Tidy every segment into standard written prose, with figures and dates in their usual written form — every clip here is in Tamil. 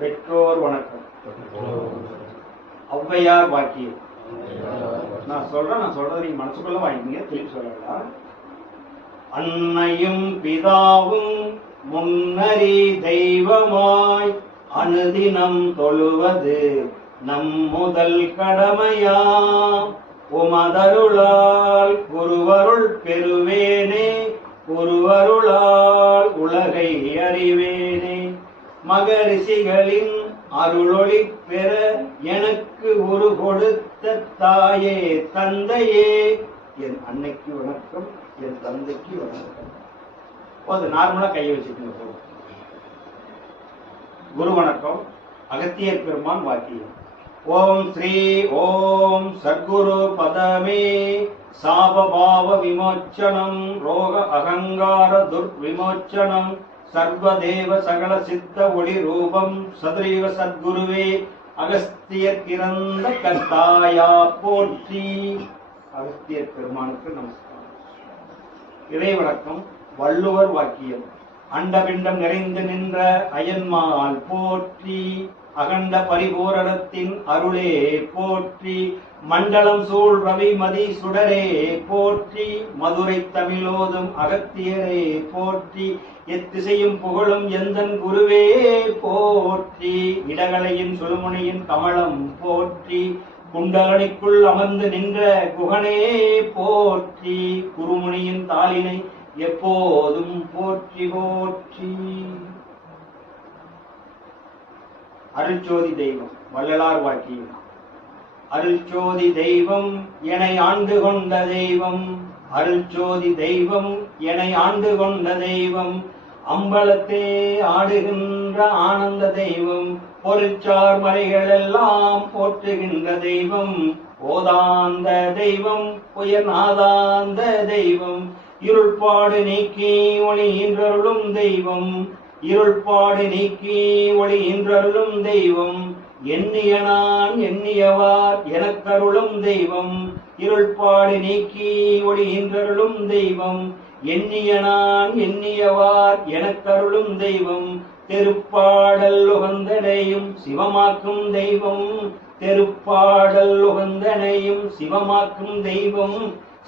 பெற்றோர் வணக்கம். ஔவையார் வாக்கியம். நான் சொல்றதை நீங்க மனசுக்குள்ள வாங்கிங்க, திருப்பி சொல்லலாம். அன்னையும் பிதாவும் முன்னறி தெய்வமாய் அனுதினம் தொழுவது நம் முதல் கடமையா. உமதருளால் குருவருள் பெறுவேனே, குருவருளால் உலகை அறிவேனே. மகரிஷிகளின் அருளொளி பெற எனக்கு ஒரு கொடுத்த தாயே தந்தையே. என் அன்னைக்கு வணக்கம், என் தந்தைக்கு வணக்கம். அது நார்மலா கையை வச்சுக்கோங்க போதும். குரு வணக்கம். அகத்தியர் பெருமான் வாக்கியம். ஓம் ஸ்ரீ ஓம் சத்குரு பதமே சாபபாவ விமோச்சனம் ரோக அகங்கார துர்விமோச்சனம் சர்வதேவ சகல சித்த ஒளி ரூபம் சதுரீவ சத்குருவே அகஸ்தியர் கிறந்த கத்தாயா போற்றி. அகஸ்தியர் பெருமானுக்கு நமஸ்காரம். இறை வணக்கம். வள்ளுவர் வாக்கியம். அண்டபிண்டம் நிறைந்து நின்ற அயன்மால் போற்றி, அகண்ட பரிபூரணத்தின் அருளே போற்றி, மண்டலம் சூழ் ரவி மதி சுடரே போற்றி, மதுரை தமிழோதும் அகத்தியரே போற்றி, எத்திசையும் புகழும் எந்தன் குருவே போற்றி, இடகலையின் சுழுமுனையின் கமலம் போற்றி, குண்டலனிக்குள் அமர்ந்து நின்ற குகனே போற்றி, குருமுனியின் தாளினை எப்போதும் போற்றி போற்றி. அருள்சோதி தெய்வம். வள்ளலார் வாக்கியம். அருள்சோதி தெய்வம் எனை ஆண்டு கொண்ட தெய்வம், அருள்சோதி தெய்வம் எனை ஆண்டு கொண்ட தெய்வம், அம்பலத்தே ஆடுகின்ற ஆனந்த தெய்வம், பொருட்சார் மறைகள் எல்லாம் போற்றுகின்ற தெய்வம், ஓதாந்த தெய்வம், உயர்நாதாந்த தெய்வம், இருள்பாடு நீக்கி ஒளி இன்றருளும் தெய்வம், இருள்பாடு நீக்கி ஒளி இன்றருளும் தெய்வம், எண்ணிய நான் எண்ணியவார் எனக்கருளும் தெய்வம், இருள்பாடு நீக்கி ஒளி இன்றருளும் தெய்வம், எண்ணிய நான் எண்ணியவார் எனக்கருளும் தெய்வம், தெருப்பாடல் உகந்தனையும் சிவமாக்கும் தெய்வம், தெருப்பாடல் உகந்தனையும் சிவமாக்கும் தெய்வம்,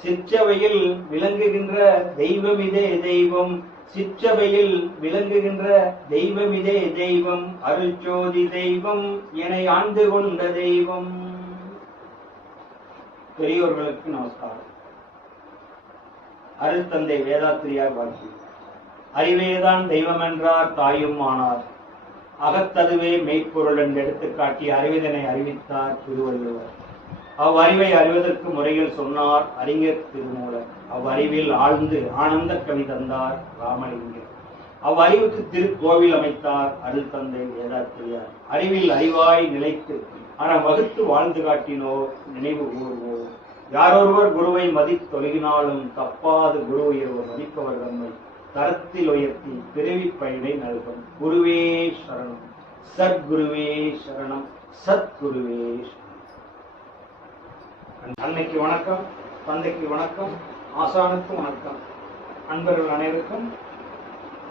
சிற்றவையில் விளங்குகின்ற தெய்வம் இதே தெய்வம், சிற்றவையில் விளங்குகின்ற தெய்வம் இதே தெய்வம், அருள்சோதி தெய்வம் எனை ஆண்டு கொண்ட தெய்வம். பெரியோர்களுக்கு நமஸ்காரம். அருள் தந்தை வேதாத்திரியார் வாழ்க்கை. அறிவேதான் தெய்வம் என்றார் தாயும் ஆனார், அகத்ததுவே மெய்ப்பொருள் என்று எடுத்துக்காட்டி அறிவிதனை அறிவித்தார் திருவள்ளுவர். அவ்வறிவை அறிவதற்கு முறையில் சொன்னார் அறிஞர் திருமூலர். அவ்வறிவில் ஆழ்ந்து ஆனந்த கவி தந்தார் ராமலிங்கர். அவ்வறிவுக்கு திருக்கோவில் அமைத்தார் அருள் தந்தை வேதாத்திரியார். அறிவில் அறிவாய் நிலைத்து ஆனால் வகுத்து வாழ்ந்து காட்டினோர் நினைவு கூறுவோர். யாரொருவர் குருவை மதித்தொழுகினாலும் தப்பாது குரு உயர்வு மதிப்பவர் தம்மை தரத்தில் உயர்த்தி பிறவி பயனை நல்கும். குருவே சரணம், சத்குருவே சரணம், சத்குருவே சரணம். அன்னைக்கு வணக்கம், தந்தைக்கு வணக்கம், ஆசானுக்கு வணக்கம். அன்பர்கள் அனைவருக்கும்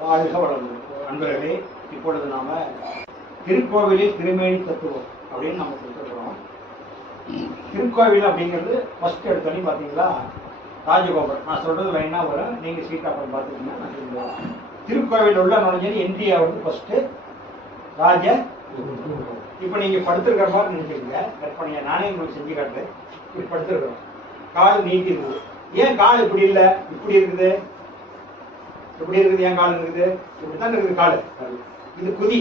வாழ்க வளமுடன். அன்பர்களே, இப்பொழுது நாம திருக்கோவிலில் திருமேனி தத்துவம் அப்படின்னு நம்ம சொல்லிருக்கிறோம். திருக்கோவில் அப்படிங்கிறது ஃபர்ஸ்ட் எடுத்தோன்னே பார்த்தீங்களா ராஜகோபுரம். நான் சொல்றது லைனா வரும், நீங்க சீட்டா அப்புறம் பார்த்துக்கீங்கன்னா நான் சொல்லுவேன். திருக்கோவில் உள்ள நுழைஞ்சது என்ட்ரி ஆகுது ஃபர்ஸ்ட் ராஜ. இப்ப நீங்க படுத்திருக்கிற மாதிரி நினைக்கிறீங்க, கற்பனையா நானே உங்களுக்கு செஞ்சு காட்டுறேன். இப்படி படுத்திருக்கிறோம், கால் நீட்டி இருக்குது. ஏன் கால் இப்படி இல்லை, இப்படி இருக்குது, இப்படி இருக்குது? ஏன் கால் இருக்குது? இப்படித்தான் இருக்குது கால். இது குதி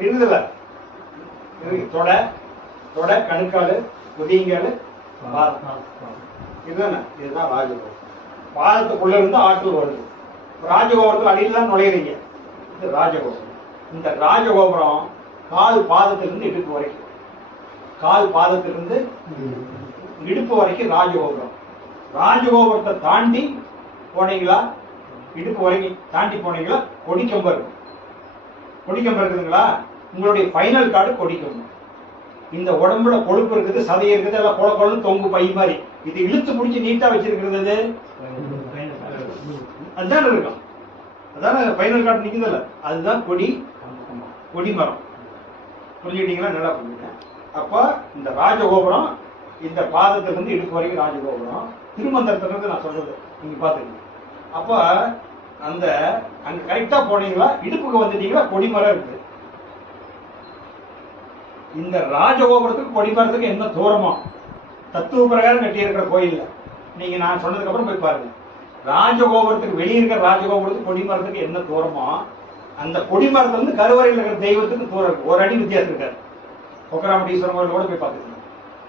இருக்குதுல்ல, தொடை, தொடை, கணுக்கால், குதிங்கால், இதுதானே. இதுதான் ராஜகோபுரம். பாதத்துக்குள்ள இருந்து ஆற்றல் வருது. ராஜகோபுரத்தில் அடியில் தான் நுழையிறீங்க. இது ராஜகோபுரம். இந்த ராஜகோபுரம் கால் பாதத்திலிருந்து இடுப்பு வரைக்கும், கால் பாதத்திலிருந்து இடுப்பு வரைக்கும் ராஜகோபுரம். ராஜகோபுரத்தை தாண்டி போனீங்களா, இடுப்பு வரைக்கும் தாண்டி போனீங்களா, கொடிக்கம்பம் இருக்கு. கொடிக்கம்பம் இருக்குதுங்களா, உங்களுடைய ஃபைனல் கார்டு கொடிக்கம்பம். இந்த உடம்புல கொழுப்பு இருக்குது, சதை இருக்குது, எல்லாம் கொல கொலன்னு தொங்கு பை மாதிரி. இது இழுத்து பிடிச்சி நீட்டா வச்சிருக்கிறது அதுதான் இருக்கும். அதான ஃபைனல் கார்டு நிக்குதுல்ல, அதுதான் கொடி, கொடிமரம். புரிஞ்சுக்கிட்டீங்களா? நல்லா புரிஞ்சுங்க. அப்ப இந்த ராஜகோபுரம் இந்த பாதத்துல இருந்து இடுப்பு வரைக்கும் ராஜகோபுரம். திருமந்திரத்துல இருந்து நான் சொல்றது நீங்க பாத்துக்கங்க. அப்ப அந்த அங்க கரெக்டா போனீங்களா, இடுப்புக்கு வந்துட்டீங்களா, கொடிமரம் இருக்கு. இந்த ராஜகோபுரத்துக்கு கொடிமரத்துக்கு என்ன தூரமா தத்துவ பிரகாரம் கட்டி இருக்கிற கோயில்ல நீங்க நான் சொன்னதுக்கு அப்புறம் போய் பாருங்க. ராஜகோபுரத்துக்கு வெளியே இருக்கிற ராஜகோபுரத்துக்கு கொடிமரத்துக்கு என்ன தூரமோ அந்த கொடிமரத்துல இருந்து கருவறையில் இருக்கிற தெய்வத்துக்கு தூரம் இருக்கு. ஒரு அடி வித்தியாசம் இருக்காது. கொக்கராமடீஸ்வரர் கோயில் கூட போய் பார்த்துக்கணும்.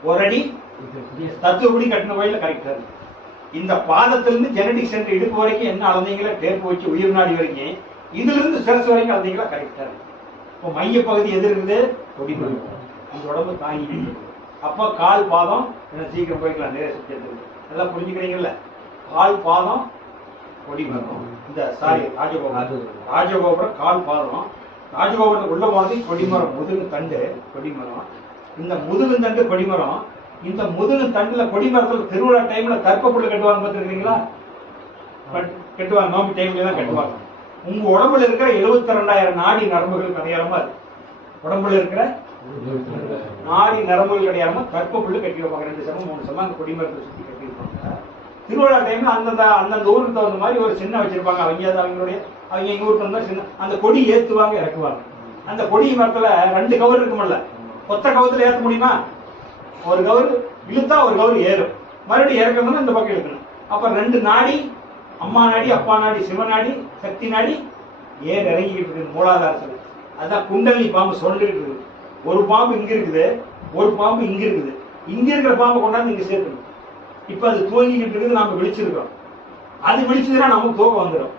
ஒரு அடி தத்துவப்படி கட்டின கோயில கரெக்டா இருக்கு. இந்த பாதத்திலிருந்து ஜெனடிக் சென்டர் இடுப்பு வரைக்கும் என்ன அளந்தீங்களா, டேப் வச்சு உயிர் நாடி வரைக்கும், இதுல இருந்து சிரசு வரைக்கும் அளந்தீங்களா கரெக்டா இருக்கு. இப்போ மைய பகுதி எது இருக்குது? கொடிமரம். அந்த உடம்பு தாங்கி. அப்ப கால் பாதம் என்ன சீக்கிரம் போய்க்கலாம். நிறைய சப்ஜெக்ட் இருக்கு. நல்லா புரிஞ்சுக்கிறீங்கல்ல? கால் பாதம் கொடிமரம். இந்த சாரி ராஜகோபுரம் கால் பாதம். ராஜகோபுரத்துக்கு உள்ள போனது கொடிமரம், முதுகு தண்டு கொடிமரம். இந்த முதுகு தண்டு கொடிமரம். இந்த முதுகு தண்டுல கொடிமரத்துல திருவிழா டைம்ல தர்ப்பப்புள்ள கட்டுவாங்க பார்த்துருக்கீங்களா? கட்டுவாங்க. நோம்பி டைம்ல தான் கட்டுவாங்க. உங்க உடம்புல இருக்கிற 72,000 நாடி நரம்புகள் அடையாளமா இருக்கு. உடம்புல இருக்கிற நாடி நரம்புகள் அடையாளமா கற்பப்புள்ள கட்டி வைப்பாங்க. 2 சமம் 3 சமம் அந்த கொடிமரத்தை சுத்தி கட்டி இருப்பாங்க. திருவிழா டைம்ல அந்தந்த ஊருக்கு தகுந்த மாதிரி ஒரு சின்ன வச்சிருப்பாங்க. அவங்க எங்க ஊருக்கு வந்தா சின்ன அந்த கொடி ஏத்துவாங்க, இறக்குவாங்க. அந்த கொடி மரத்துல 2 கவர் இருக்குமல்ல, ஒத்த கவத்துல ஏற்ற முடியுமா? ஒரு கவர் இழுத்தா ஒரு கவர் ஏறும், மறுபடியும் இறக்கணும்னா இந்த பக்கம் இழுக்கணும். அப்ப 2 நாடி, அம்மா நாடி, அப்பா நாடி, சிவநாடி, சக்தி நாடி ஏர் இறங்கிக்கிட்டு இருக்கு மூலாதாரத்துல. அதான் குண்டலி பாம்பு சொல்லிட்டு இருக்குது. ஒரு பாம்பு இங்க இருக்குது, ஒரு பாம்பு இங்க இருக்குது. இங்க இருக்கிற பாம்பை கொண்டாந்து இங்க சேர்க்கணும். இப்ப அது தூங்கிக்கிட்டு இருக்குது, நாம விழிச்சிருக்கிறோம். அது விழிச்சதுன்னா நமக்கு தூக்கம் வந்துடும்.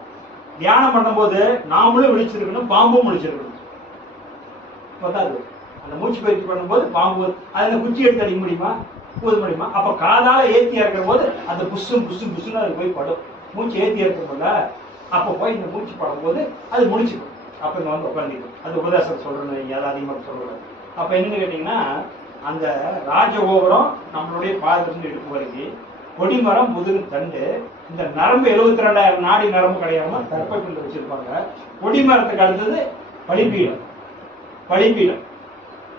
தியானம் பண்ணும் போது நாமளும் விழிச்சிருக்கணும், பாம்பும் விழிச்சிருக்கணும். பத்தாது. அந்த மூச்சு பயிற்சி பண்ணும்போது பாம்பு அதுல குச்சி எடுத்து அடிக்க முடியுமா, ஊத முடியுமா? அப்ப காதால ஏத்தி இறக்குற போது அந்த புஷ்ஷும் புஷ்ஷும் புஷ்ஷுன்னு அது போய் படும். மூச்சு ஏத்தி இறக்கும்ல, அப்ப போய் இந்த மூச்சு படும் போது அது முடிச்சுக்கும். அப்ப இங்க வந்து உட்காந்துக்கும். அது உபதேசம் சொல்றேன்னு யாரும் அதிகமாக சொல்றாங்க. அப்ப என்னன்னு கேட்டீங்கன்னா, அந்த ராஜகோபுரம் நம்மளுடைய பாதத்திலிருந்து இடுப்பு வரைக்கும், கொடிமரம் முதுகு தண்டு. இந்த நரம்பு 72,000 நாடி நரம்பு கிடையாம தர்ப்பப்பில் வச்சிருப்பாங்க. கொடிமரத்துக்கு அடுத்தது பலிபீடம். பலிபீடம்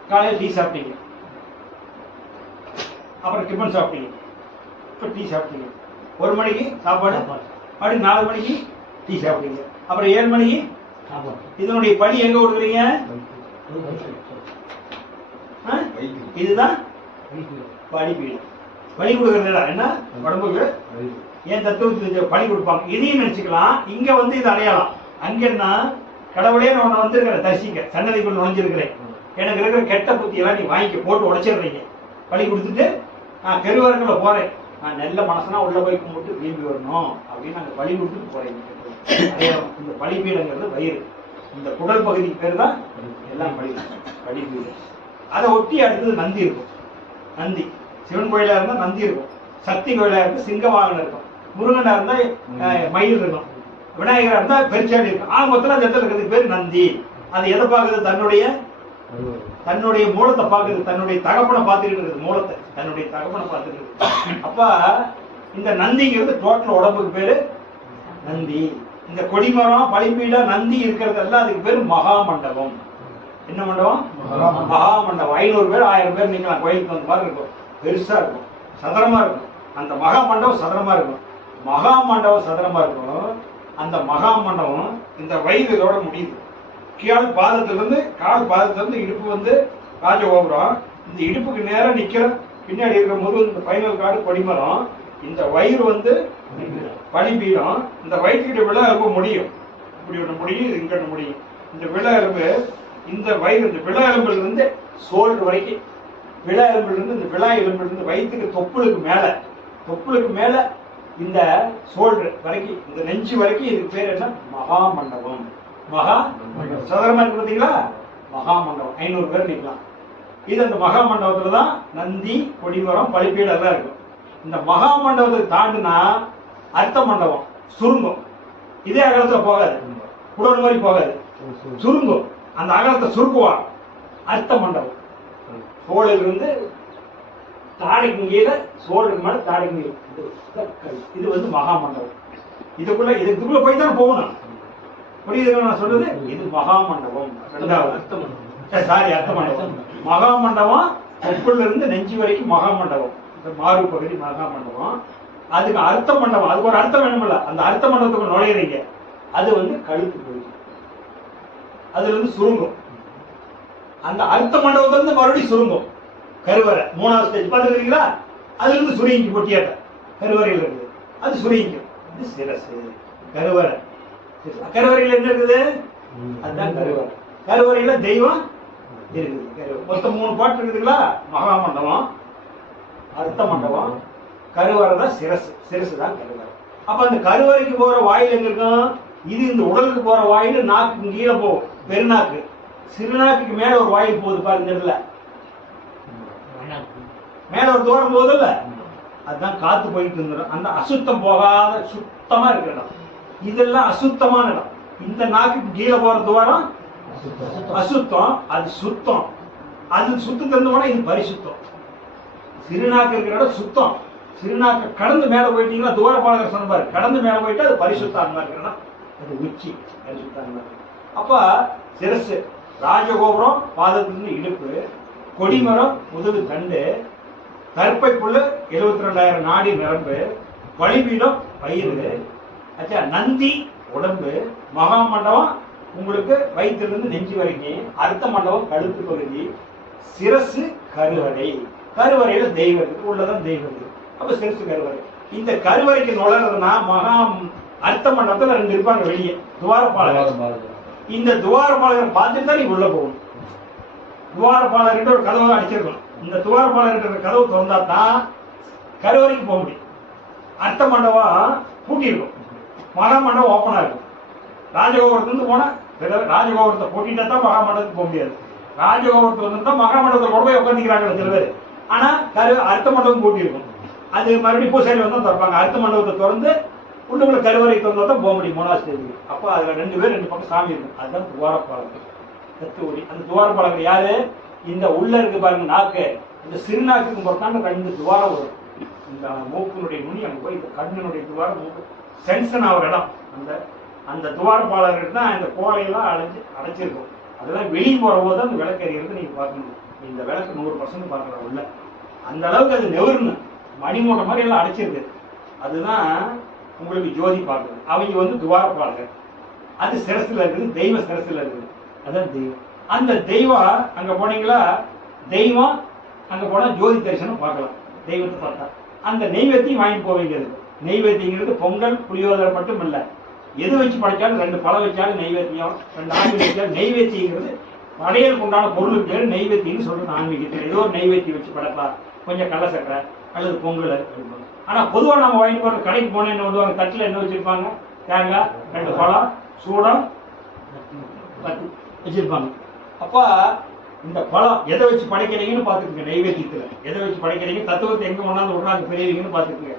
காலையில் டீ சாப்பிட்டீங்க, அப்புறம் டிஃபன் சாப்பிட்டீங்க, இப்போ டீ சாப்பிட்டீங்க. 1 மணிக்கு சாப்பாடு, அப்படி 4 மணிக்கு டீ சாப்பிட்டீங்க, அப்புறம் 7 மணிக்கு. இதனுடைய படி எங்க கொடுக்குறீங்க? இதுதான் பலிபீடம். பலி கொடுக்கறதுல என்ன உடம்புக்கு ஏன் தத்துவத்துக்கு பலி கொடுப்பாங்க. இதையும் நினைச்சுக்கலாம். இங்க வந்து இது அடையாளம். அங்கன்னா கடவுளே நான் வந்திருக்கிறேன், தரிசிக்க சன்னதிக்குள் நுழைஞ்சிருக்கிறேன், எனக்கு இருக்கிற கெட்ட புத்தி எல்லாம் நீ வாங்கி போட்டு உடைச்சிடுறீங்க. பலி கொடுத்துட்டு நான் தெருவரங்களை போறேன், நான் நல்ல மனசனா உள்ள போய் கும்பிட்டு திரும்பி வரணும் அப்படின்னு நாங்க பலி கொடுத்துட்டு போறேன். இந்த பலிபீடங்கிறது வயிறு. இந்த குடல் பகுதிக்கு பேர் தான் எல்லாம் பலிபீடம். அதை ஒட்டி அடுத்தது நந்தி இருக்கும். நந்தி சிவன் கோயிலா இருந்தா நந்தி இருக்கும், சக்தி கோயிலா இருந்தா சிங்க வாகனம் இருக்கும், முருகனா இருந்தா மயில் இருக்கும், விநாயகரா இருந்தா பெருச்சாடி இருக்கும். மொத்தம் அந்த இடத்துல இருக்கிறதுக்கு பேர் நந்தி. அது எதை பார்க்குது? தன்னுடைய மூலத்தை பார்க்குது, தன்னுடைய தகப்பனை பார்த்துக்கிட்டு இருக்குது. மூலத்தை தன்னுடைய தகப்பனை பார்த்துக்கிட்டு இருக்குது. அப்ப இந்த நந்திங்கிறது டோட்டல் உடம்புக்கு பேரு நந்தி. இந்த கொடிமரம் பலிபீடம் நந்தி இருக்கிறதெல்லாம் அதுக்கு பேரு மகா மண்டபம். என்ன மண்டபம்? மகா மண்டபம். 500 பேர் 1000 பேர் நீங்க கோயிலுக்கு வந்த மாதிரி இருக்கும். பெருசா இருக்கும், சதுரமா இருக்கும். அந்த மகா மண்டபம் சதுரமா இருக்கும். மகா மண்டபம் சதுரமா இருக்கும். அந்த மகா மண்டபம் இந்த வயிறு இதோட முடியுது. கால் பாதத்திலிருந்து இடுப்பு வந்து ராஜகோபுரம். இந்த இடுப்புக்கு நேரம் நிக்கிற பின்னாடி இருக்கிற முதுகு இந்த பைனல் கார்டு கொடிமரம். இந்த வயிறு வந்து பலிபீடம். இந்த வயிற்றுக்கிட்ட விழா எலும்பு முடியும், இப்படி ஒண்ணு முடியும், இது இங்க முடியும். இந்த விழா எலும்பு, இந்த வயிறு, இந்த விழா எலும்புல இருந்து சோல்டர் வரைக்கும், விழா எலும்புல இருந்து இந்த விழா எலும்புல இருந்து வயிற்றுக்கு தொப்புளுக்கு மேல இந்த சோல்டர் வரைக்கும், இந்த நெஞ்சு வரைக்கும் இதுக்கு பேர் என்ன? மகா மண்டபம். மகா சதுரமா இருக்கு பார்த்தீங்களா? மகா மண்டபம். 500 பேர் நிற்கலாம். இது அந்த மகா மண்டபத்துலதான் நந்தி, கொடிமரம், பலிபீடம் எல்லாம் இருக்கும். இந்த மகா மண்டபத்துக்கு தாண்டினா அர்த்த மண்டபம் சுருங்கும். இதே அகலத்துல போகாது, குடல் மாதிரி போகாது, சுருங்கும். அந்த அகலத்தை சுருக்குவான். அர்த்த மண்டபம் சோழில் இருந்து தாடைக்கு கீழே, சோழருக்கு மேல தாடைக்கு கீழே. இது வந்து மகா மண்டபம். இதுக்குள்ள போய் தான் போகணும். புரியுதுங்களா நான் சொல்றது? இது மகா மண்டபம். 2வது சாரி அர்த்த மண்டபம். மகா மண்டபம் தொப்புல இருந்து நெஞ்சு வரைக்கும் மகா மண்டபம், மாறு பகுதி மகா மண்டபம். அதுக்கு அர்த்த மண்டபம், அதுக்கு ஒரு அர்த்தம் வேணும்ல, அந்த அர்த்த மண்டபத்துக்கு நுழையிறீங்க, அது வந்து கழுத்து பகுதி, அதுல இருந்து சுருங்கும். அந்த அர்த்த மண்டபத்துல இருந்து மறுபடியும் சுருங்கும் கருவறை, 3வது ஸ்டேஜ் பார்த்துருக்கீங்களா? அதுல இருந்து சுருங்கி பொட்டியாட்ட கருவறையில் இருக்குது, அது சுருங்கிக்கும். இது சிரசு கருவறை. கருவறையில் என்ன இருக்குது? அதுதான் கருவறை. கருவறையில தெய்வம் இருக்குது. மொத்தம் 3 பாட்டு இருக்குதுங்களா? மகா மண்டபம், அர்த்த மண்டபம், கருவறை தான் சிரசு. சிரசு தான் கருவறை. அப்ப அந்த கருவறைக்கு போற வாயில் எங்க இருக்கும்? இது இந்த உடலுக்கு போற வாயில் நாக்கு கீழே போகும், பெருநாக்கு. சிறுநாக்குக்கு மேல ஒரு வாயில் போகுது பாருங்க, இந்த இடத்துல மேல ஒரு தூரம் போகுதுல்ல, அதுதான் காத்து போயிட்டு இருந்துடும். அந்த அசுத்தம் போகாத சுத்தமா இருக்கிற இடம், இதெல்லாம் அசுத்தமான இடம். இந்த நாக்குக்கு கீழே போற துவாரம் அசுத்தம், அது சுத்தம். அது சுத்தம் தெரிஞ்சோம்னா இது பரிசுத்தம். சிறுநாக்கு இருக்கிற இடம் சுத்தம். சிறுநாக்கு கடந்து மேல போயிட்டீங்கன்னா, துவாரபாலகர் சொன்னாரு, கடந்து மேல போயிட்டு அது பரிசுத்தான்மா இருக்கிற அது உச்சி, பரிசுத்தான்மா. அப்ப சிரசு, ராஜகோபுரம் பாதத்திலிருந்து இடுப்பு, கொடிமரம் முதுகு தண்டு, கற்பைக்குள்ள 72,000 நாடி நரம்பு, பலிபீடம் வயிறு, ஆச்சா, நந்தி உடம்பு, மகா மண்டபம் உங்களுக்கு வயிற்றிலிருந்து நெஞ்சு வரைக்கும், அர்த்த மண்டபம் கழுத்து பகுதி, சிரசு கருவறை. கருவறையில தெய்வம் இருக்கு, உள்ளதான் தெய்வம் இருக்கு. அப்ப சிரசு கருவறை. இந்த கருவறைக்கு நுழைறதுனா மகா அர்த்த மண்டபத்துல 2 இருப்பாங்க வெளியே, துவாரபாலகர். இந்த துவாரபாலகர் பார்த்துட்டு தான் நீ உள்ள போகணும். துவாரபாலர்கிட்ட ஒரு கதவை அடிச்சிருக்கணும். இந்த துவாரபாலர்கிட்ட கதவு திறந்தா தான் கருவறைக்கு போக முடியும். அர்த்த மண்டபம் பூட்டி இருக்கும், மகா மண்டபம் ஓப்பனா இருக்கும். ராஜகோபுரத்துலேருந்து போனா ராஜகோபுரத்தை போட்டிட்டா தான் மகா மண்டபத்துக்கு போக முடியாது. ராஜகோபுரத்துல வந்து தான் மகா மண்டபத்தில் கொண்டு போய் உட்காந்துக்கிறாங்க சில பேர். ஆனா அர்த்த மண்டபம் பூட்டி இருக்கும். அது மறுபடியும் பூசாரி வந்து திறப்பாங்க. அர்த்த மண்டபத்தை திறந்து உள்ளுக்குள்ள கருவறை திறந்தா தான் போக முடியும் 3வது ஸ்டேஜுக்கு. அப்போ அதுல 2 பேர் 2 பக்கம் சாமி இருக்கும். அதுதான் துவாரபாலகர். தத்துவடி. அந்த துவாரபாலகர் யாரு? இந்த உள்ள இருக்கு பாருங்க நாக்கு, இந்த சிறுநாக்குக்கு பொறுத்தாங்க 2 துவாரம் வரும். இந்த மூக்கினுடைய நுனி அங்க போய் இந்த கண்ணினுடைய துவாரம், மூக்கு சென்சன் ஆகிற இடம். அந்த துவாரபாலகர் தான் இந்த கோலையெல்லாம் அடைச்சிருக்கும். அதெல்லாம் வெளியே போற போது அந்த விளக்கு எறிகிறது நீங்க பார்க்கணும். இந்த விளக்கு 100% பார்க்கலாம் உள்ள. அந்த அளவுக்கு அது நெவருன்னு மணிமூட்டை மாதிரி எல்லாம் அடைச்சிருக்கு. அதுதான் உங்களுக்கு ஜோதி பார்க்கணும். அவங்க வந்து துவாரபாலகர். அது சிரசுல இருக்குது, தெய்வ சிரசுல இருக்குது. அதான் தெய்வம். அந்த தெய்வம் அங்க போனீங்களா, தெய்வம் அங்க போனா ஜோதி தரிசனம் பார்க்கலாம். தெய்வத்தை பார்த்தா அந்த நெய்வேத்தியம் வாங்கிட்டு போவீங்க. நெய்வேத்தியங்கிறது பொங்கல் புளியோதரை மட்டும் இல்ல, எது வச்சு படைச்சாலும் 2 பழம் வச்சாலும் நெய்வேத்தியம், 2 ஆண்மை வச்சாலும் நெய்வேத்தியங்கிறது படையலுக்கு உண்டான பொருளுக்கு பேர் நெய்வேத்தியம்னு சொல்றது ஆன்மீகத்தில். ஏதோ ஒரு நெய்வேத்தியம் வச்சு படைப்பா, கொஞ்சம் கடலை சக்கரை அல்லது பொங்கல். ஆனா பொதுவாக நம்ம வாங்கி போற கடைக்கு போனா என்ன பண்ணுவாங்க, தட்டுல என்ன வச்சிருப்பாங்க? தேங்காய், 2 பழம், சூடம் வச்சிருப்பாங்க. அப்ப இந்த பழம் எதை வச்சு படைக்கிறீங்கன்னு பாத்துக்கோங்க. நைவேத்தியத்துல எதை வச்சு படைக்கிறீங்க, தத்துவத்தை எங்க கொண்டாந்து விடுறாங்க பெரியவங்கன்னு பாத்துக்கோங்க.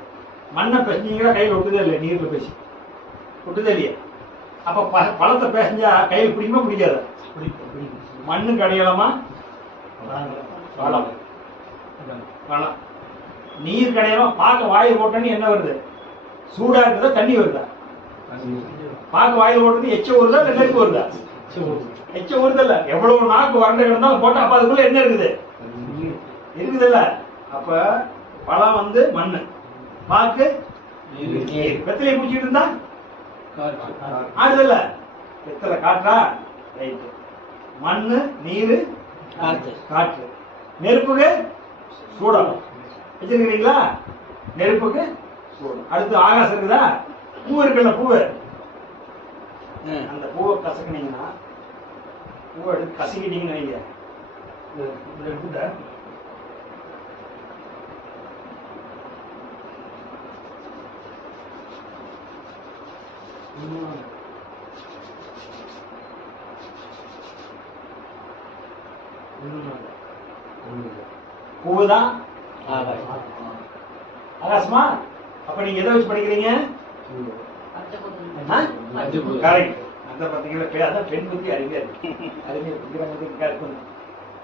மண்ணை பேசினீங்களா கையில் ஒட்டுதே இல்லை, நீர்ல பேசி ஒட்டுதே இல்லையா? அப்ப பழத்தை பேசஞ்சா கையில் பிடிக்குமா பிடிக்காத? மண்ணு கடையலாமா? பழம் பழம். நீர் கடையலாம். பார்க்க வாயில் போட்டோன்னு என்ன வருது? சூடா இருக்குதா தண்ணி வருதா? பார்க்க வாயில் போட்டது எச்ச வருதா இல்லை நெருப்பு வருதா? எச்ச வருதல்ல. எவ்வளவு நாக்கு வறண்ட இருந்தாலும் போட்டா அப்ப அதுக்குள்ள என்ன இருக்குது? இருக்குது இல்ல. அப்ப பழம் வந்து மண்ணு, பாக்கு வெத்தலையை குடிச்சிட்டு இருந்தா ஆடுதல்ல. வெத்தலை காற்றா? ரைட்டு. மண்ணு, நீரு, காற்று. நெருப்புக்கு சூடம் வச்சிருக்கிறீங்களா? நெருப்புக்கு சூடம். அடுத்து ஆகாசம் இருக்குதா? பூ இருக்குல்ல, பூவு. அந்த பூவை கசக்கினீங்கன்னா, பூவை எடுத்து கசக்கிட்டீங்கன்னு வைங்க, எடுத்துட்ட பூவுதான் ஆகாசமா? அப்ப நீங்க எதை வச்சு படிக்கிறீங்க? கரெக்ட். அந்த பாத்தீங்கன்னா அதான் பெண் புத்தி அருமையா இருக்கு.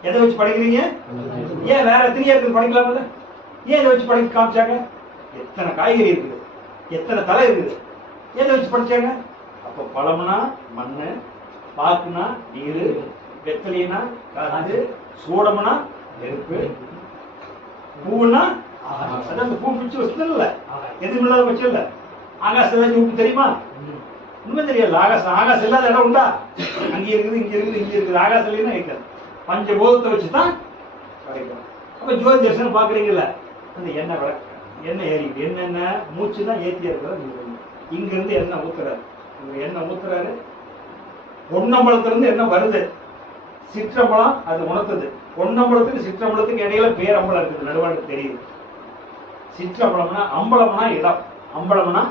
எதை வச்சு படிக்கிறீங்க? ஏன் வேற எத்தனையா இருக்குது படிக்கலாம்ல? ஏன் இதை வச்சு படிக்க காமிச்சாங்க? எத்தனை காய்கறி இருக்குது, எத்தனை தலை இருக்குது, எதை வச்சு படிச்சாங்க? அப்ப பழம்னா மண்ணு, பாக்குனா நீரு, வெத்தலைனா காத்து, சூடம்னா நெருப்பு, பூன்னா அதான் அந்த பூ பிடிச்சி வச்சதில்ல, எதுவும் இல்லாத பட்சம் இல்ல. ஆகாசம் உப்பு தெரியுமா? உண்மை தெரியல. ஆகாசம் ஆகாசம் இல்லாத இடம் உண்டா? அங்க இருக்குது, இங்க இருக்குது, இங்க இருக்குது. ஆகாசம் இல்லைன்னா இருக்காது. பஞ்சபூதத்தை வச்சுதான் கிடைக்கும். அப்ப ஜோதி தரிசனம் பாக்குறீங்கல்ல, அந்த எண்ணெய் விளக்கு, எண்ணெய் ஏறிக்கு என்னென்ன மூச்சு தான் ஏற்றி இருக்கிறது. இங்க இருந்து எண்ணெய் ஊத்துறாரு, எண்ணெய் ஊத்துறாரு. பொன்னம்பலத்திலிருந்து எண்ணெய் வருது. சிற்றம்பலம் அது உணர்த்துது. பொன்னம்பலத்துக்கு சிற்றம்பலத்துக்கு இடையில பேரம்பலம் இருக்குது, நடுவாண்டு தெரியுது. சிற்றம்பலம்னா அம்பலம்னா இடம், அம்பலம்னா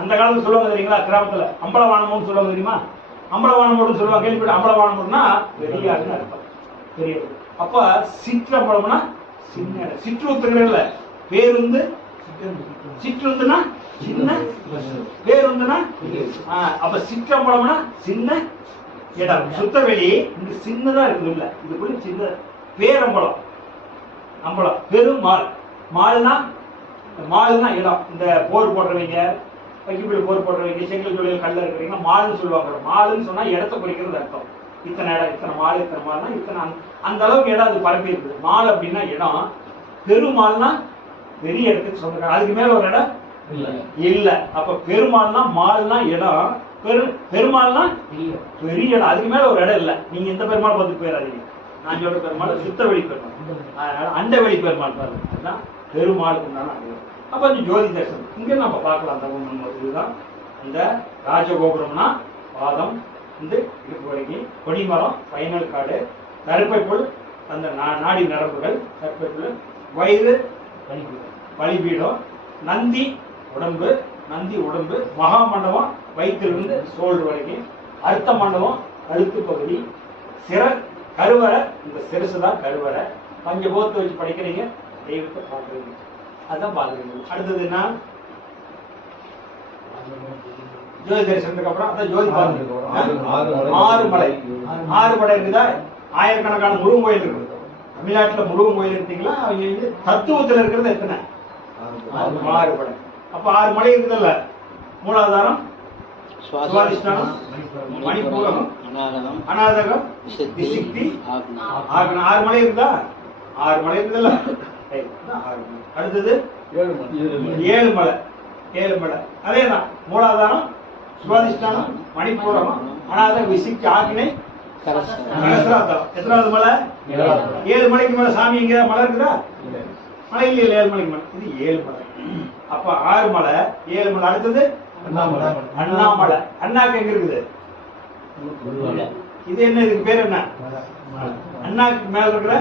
அந்த காலத்துல சொல்லுவாங்க தெரியுங்களா, கிராமத்துல அம்பலவானம்னு சொல்லுவாங்க தெரியுமா? அம்பலவானம் சொல்லுவாங்க, கேள்விப்பட்ட. அம்பலவானம்னா பெரிய அர்த்தம், பெரிய. அப்ப சிற்றம்பலம்னா சின்ன, சிற்றூத்துங்கிறதுல பேருந்து, சிற்றுந்துனா சின்ன, பேருந்துனா. அப்ப சிற்றம்பலம்னா சின்ன இடம், சுத்தவெளி. இங்க சின்னதா இருக்குது இல்ல, இதுக்குள்ள சின்ன பேரம்பலம். அம்பலம் பெருமாள், மால்னா மால்னா இடம். இந்த போர் போடுறவங்க, பக்கிப்பில் போர் போடுறவங்க, செங்கல் தொழில் கல்ல இருக்கிறவங்க மால்னு சொல்லுவாங்க. மால்னு சொன்னா இடத்தை குறிக்கிறது அர்த்தம். இத்தனை இடம், இத்தனை மால், இத்தனை மால்னா இத்தனை, அந்த அளவுக்கு இடம் அது பரப்பி இருக்குது. மால் அப்படின்னா இடம். பெருமாள்னா பெரிய இடத்துக்கு சொல்றாங்க, அதுக்கு மேல ஒரு இடம் இல்ல. அப்ப பெருமாள்னா மால்னா இடம், பெருமாள்னா பெரிய இடம், அதுக்கு மேல ஒரு இடம் இல்ல. நீங்க இந்த பெருமாள் பார்த்து போயிடாதீங்க. நான் சொல்ற பெருமாள் சுத்தவெளி பெருமாள், அண்டவெளி பெருமாள் பாருங்க, அதுதான் பெருமாளுக்கு உண்டான அடையாளம். அப்ப அந்த ஜோதி தரிசனம் இங்க நம்ம பார்க்கலாம். தவம் இதுதான் அந்த ராஜகோபுரம்னா பாதம் இந்த இடுப்பு வரைக்கும், கொடிமரம், பயனல் காடு, கருப்பை புல் அந்த நாடி நரம்புகள், கருப்பை புல், வயிறு பலிபீடம், நந்தி உடம்பு, நந்தி உடம்பு, மகா மண்டபம் வயிற்றிலிருந்து சோல் வரைக்கும், அர்த்த மண்டபம் கழுத்து பகுதி, சிற கருவறை, இந்த சிறுசு தான் கருவறை. பஞ்சபூதத்தை வச்சு படிக்கிறீங்க, தெய்வத்தை பார்க்குறீங்க, அதான் பார்க்குறீங்க. அடுத்தது என்ன? ஜோதி தரிசனத்துக்கு அப்புறம் அதான் ஜோதி பார்த்து ஆறு மலை. ஆறு மலை இருக்குதா? ஆயிரக்கணக்கான முருகன் கோயில் இருக்குது தமிழ்நாட்டுல. முருகன் கோயில் எடுத்தீங்களா, அவங்க தத்துவத்துல இருக்கிறது எத்தனை? ஆறு மலை. அப்ப ஆறு மலை இருக்குதுல்ல. மூலாதாரம், சுவாதிஷ்டானம், மணிப்பூரகம், அநாதகம், விசிக்தி, ஆக்ஞா. ஆறு மலை இருக்குதா? ஆறு மலை இருக்குதுல்ல. அடுத்தது ஏழு மலை. ஏழு மலை அதேதான். மூலாதாரம், சுவாதிஷ்டானம், மணிப்பூரகம், அநாதகம், விசிக்தி, ஆக்ஞை, சகஸ்ராதாரம். எத்தனாவது மலை? ஏழு மலைக்கு மேல சாமி எங்க மலை இருக்குதா? மலை இல்லையா? 7 மலைக்கு மேல. இது 7 மலை. அப்ப 6 மலை, 7 மலை. அடுத்தது அண்ணாமலை. அண்ணாக்கு எங்க இருக்குது? இது என்ன, இதுக்கு பேர் என்ன? அண்ணாக்கு மேல இருக்கிற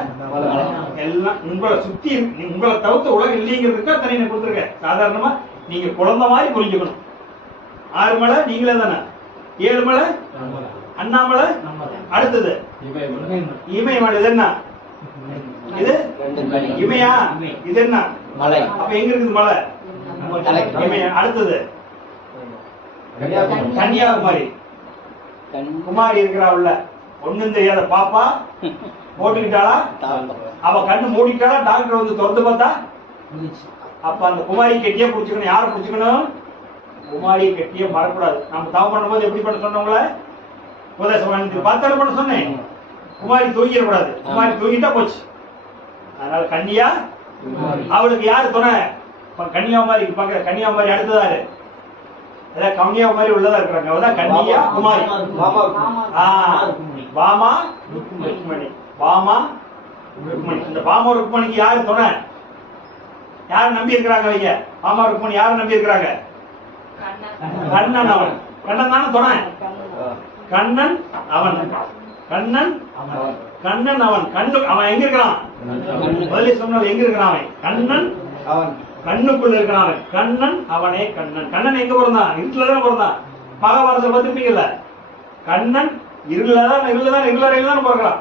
எல்லாம் உங்களை சுத்தி, உங்களை தவிர்த்து உலகம் இல்லைங்கிறதுக்கு தனியை கொடுத்துருக்கேன். சாதாரணமா நீங்க குழந்தை மாதிரி புரிஞ்சுக்கணும். 6 மலை நீங்களே தானே. 7 மலை அண்ணாமலை. அடுத்தது இமயமலை. இது என்ன? இது இமயா. இது என்ன மலை? அப்ப எங்க இருக்குது மலை? இமய. அடுத்தது கன்னியாகுமரி. குமாரி இருக்கிறாவுல, ஒண்ணும் தெரியாத பாப்பா போட்டுக்கிட்டாளா, அவ கண்ணு மூடிட்டாளா, டாக்டர் வந்து திறந்து பார்த்தா, அப்ப அந்த குமாரி கெட்டியா புடிச்சுக்கணும். யாரை புடிச்சுக்கணும்? குமாரியை கெட்டியா மறக்கூடாது. நம்ம தவம் பண்ணும்போது எப்படி பண்ண சொன்னவங்கள உபதேசம் பார்த்தால பண்ண சொன்னேன். குமாரி தூங்கிடக்கூடாது. குமாரி தூங்கிட்டா போச்சு. அதனால கன்னியா, அவளுக்கு யாரு துணை? கன்னியாகுமரி பாக்க. கன்னியாகுமரி அடுத்ததாரு? அதான் கன்னியாகுமரி உள்ளதா இருக்கிறாங்க, அவதான் கன்னியா குமாரி. பாமா ருக்மணி. பாமா ருக்மணி. இந்த பாமா ருக்மணிக்கு யாரு துணை? யாரு நம்பி இருக்கிறாங்க? அவங்க பாமா ருக்மணி யாரு நம்பி இருக்கிறாங்க? கண்ணன். அவன் கண்ணன் தானே துணை. கண்ணன் அவன், கண்ணன் கண்ணன் அவன். கண்ணு அவன் எங்க இருக்கிறான்? முதல்ல சொன்ன எங்க இருக்கிறான் அவன்? கண்ணன் அவன், கண்ணுக்குள்ள இருக்கிறான் அவன். கண்ணன் அவனே கண்ணன். கண்ணன் எங்க பிறந்தான்? இருட்டுலதான் பிறந்தான். மகாபாரதத்தை பார்த்துருப்பீங்கல்ல, கண்ணன் இருளறையில் தான் பிறக்கிறான்.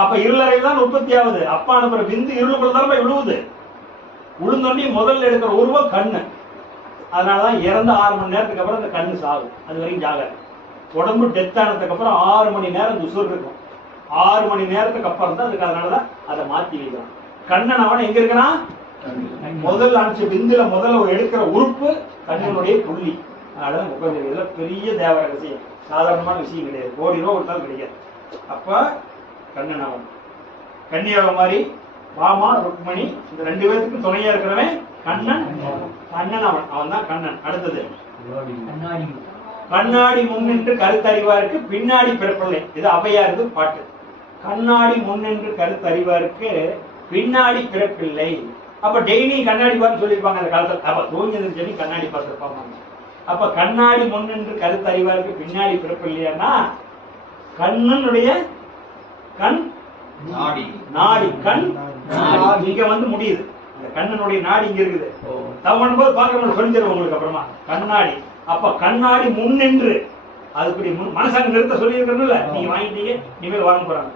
அப்ப இருளறையில் தான் உற்பத்தி ஆகுது. அப்பா அனுப்புற விந்து இருளுக்குள்ள தான் போய் விழுவுது. விழுந்தோண்டி முதல்ல எடுக்கிற உருவம் கண்ணு. அதனாலதான் இறந்து 6 மணி நேரத்துக்கு அப்புறம் இந்த கண்ணு சாகும். அது வரைக்கும் ஜாக. உடம்பு டெத் ஆனதுக்கு அப்புறம் 6 மணி நேரம் இந்த உசுர் இருக்கும். 6 மணி நேரத்துக்கு அப்புறம் தான் அதுக்கு, அதனாலதான் அதை மாத்தி வைக்கிறான். கண்ணன் அவன் எங்க இருக்கிறான்? முதல்ல அனுப்பிச்ச விந்துல முதல்ல எடுக்கிற உறுப்பு கண்ணனுடைய புள்ளி. அதனால உட்காந்து பெரிய தேவ ரகசியம், சாதாரணமான விஷயம் கிடையாது. கோடி ரூபா கொடுத்தாலும் கிடைக்காது. அப்ப கண்ணன் அவன். கன்னியாவை மாதிரி ராமா ருக்மணி இந்த 2 பேருக்கும் துணையா இருக்கிறவன் கண்ணன். கண்ணன் அவன் தான் கண்ணன். அடுத்தது கண்ணாடி முன்னின்று கருத்தறிவாருக்கு பின்னாடி பிறப்பில்லை. இது அவையாருக்கு பாட்டு. கண்ணாடி முன்னின்று கருத்தறிவாருக்கு பின்னாடி பிறப்பில்லை. அப்ப டெய்லி கண்ணாடி பார்த்து சொல்லியிருப்பாங்க அந்த காலத்துல. அப்ப தூங்கியதுன்னு சொல்லி கண்ணாடி பார்த்துருப்பாங்க. அப்ப கண்ணாடி முன்னின்று கருத்தறிவாருக்கு பின்னாடி பிறப்பில்லையானா கண்ணனுடைய கண் நாடி கண் இங்க வந்து முடியுது. இந்த கண்ணனுடைய நாடி இங்க இருக்குது. தவன் போது பாக்குறவங்க சொல்லி தருவோம் உங்களுக்கு அப்புறமா. கண்ணாடி அப்ப கண்ணாடி முன்னின்று அதுக்குரிய மனசாங்க நிறுத்த சொல்லி இருக்கணும்ல, நீங்க வாங்கிட்டீங்க, இனிமேல் வாங்க போறாங்க.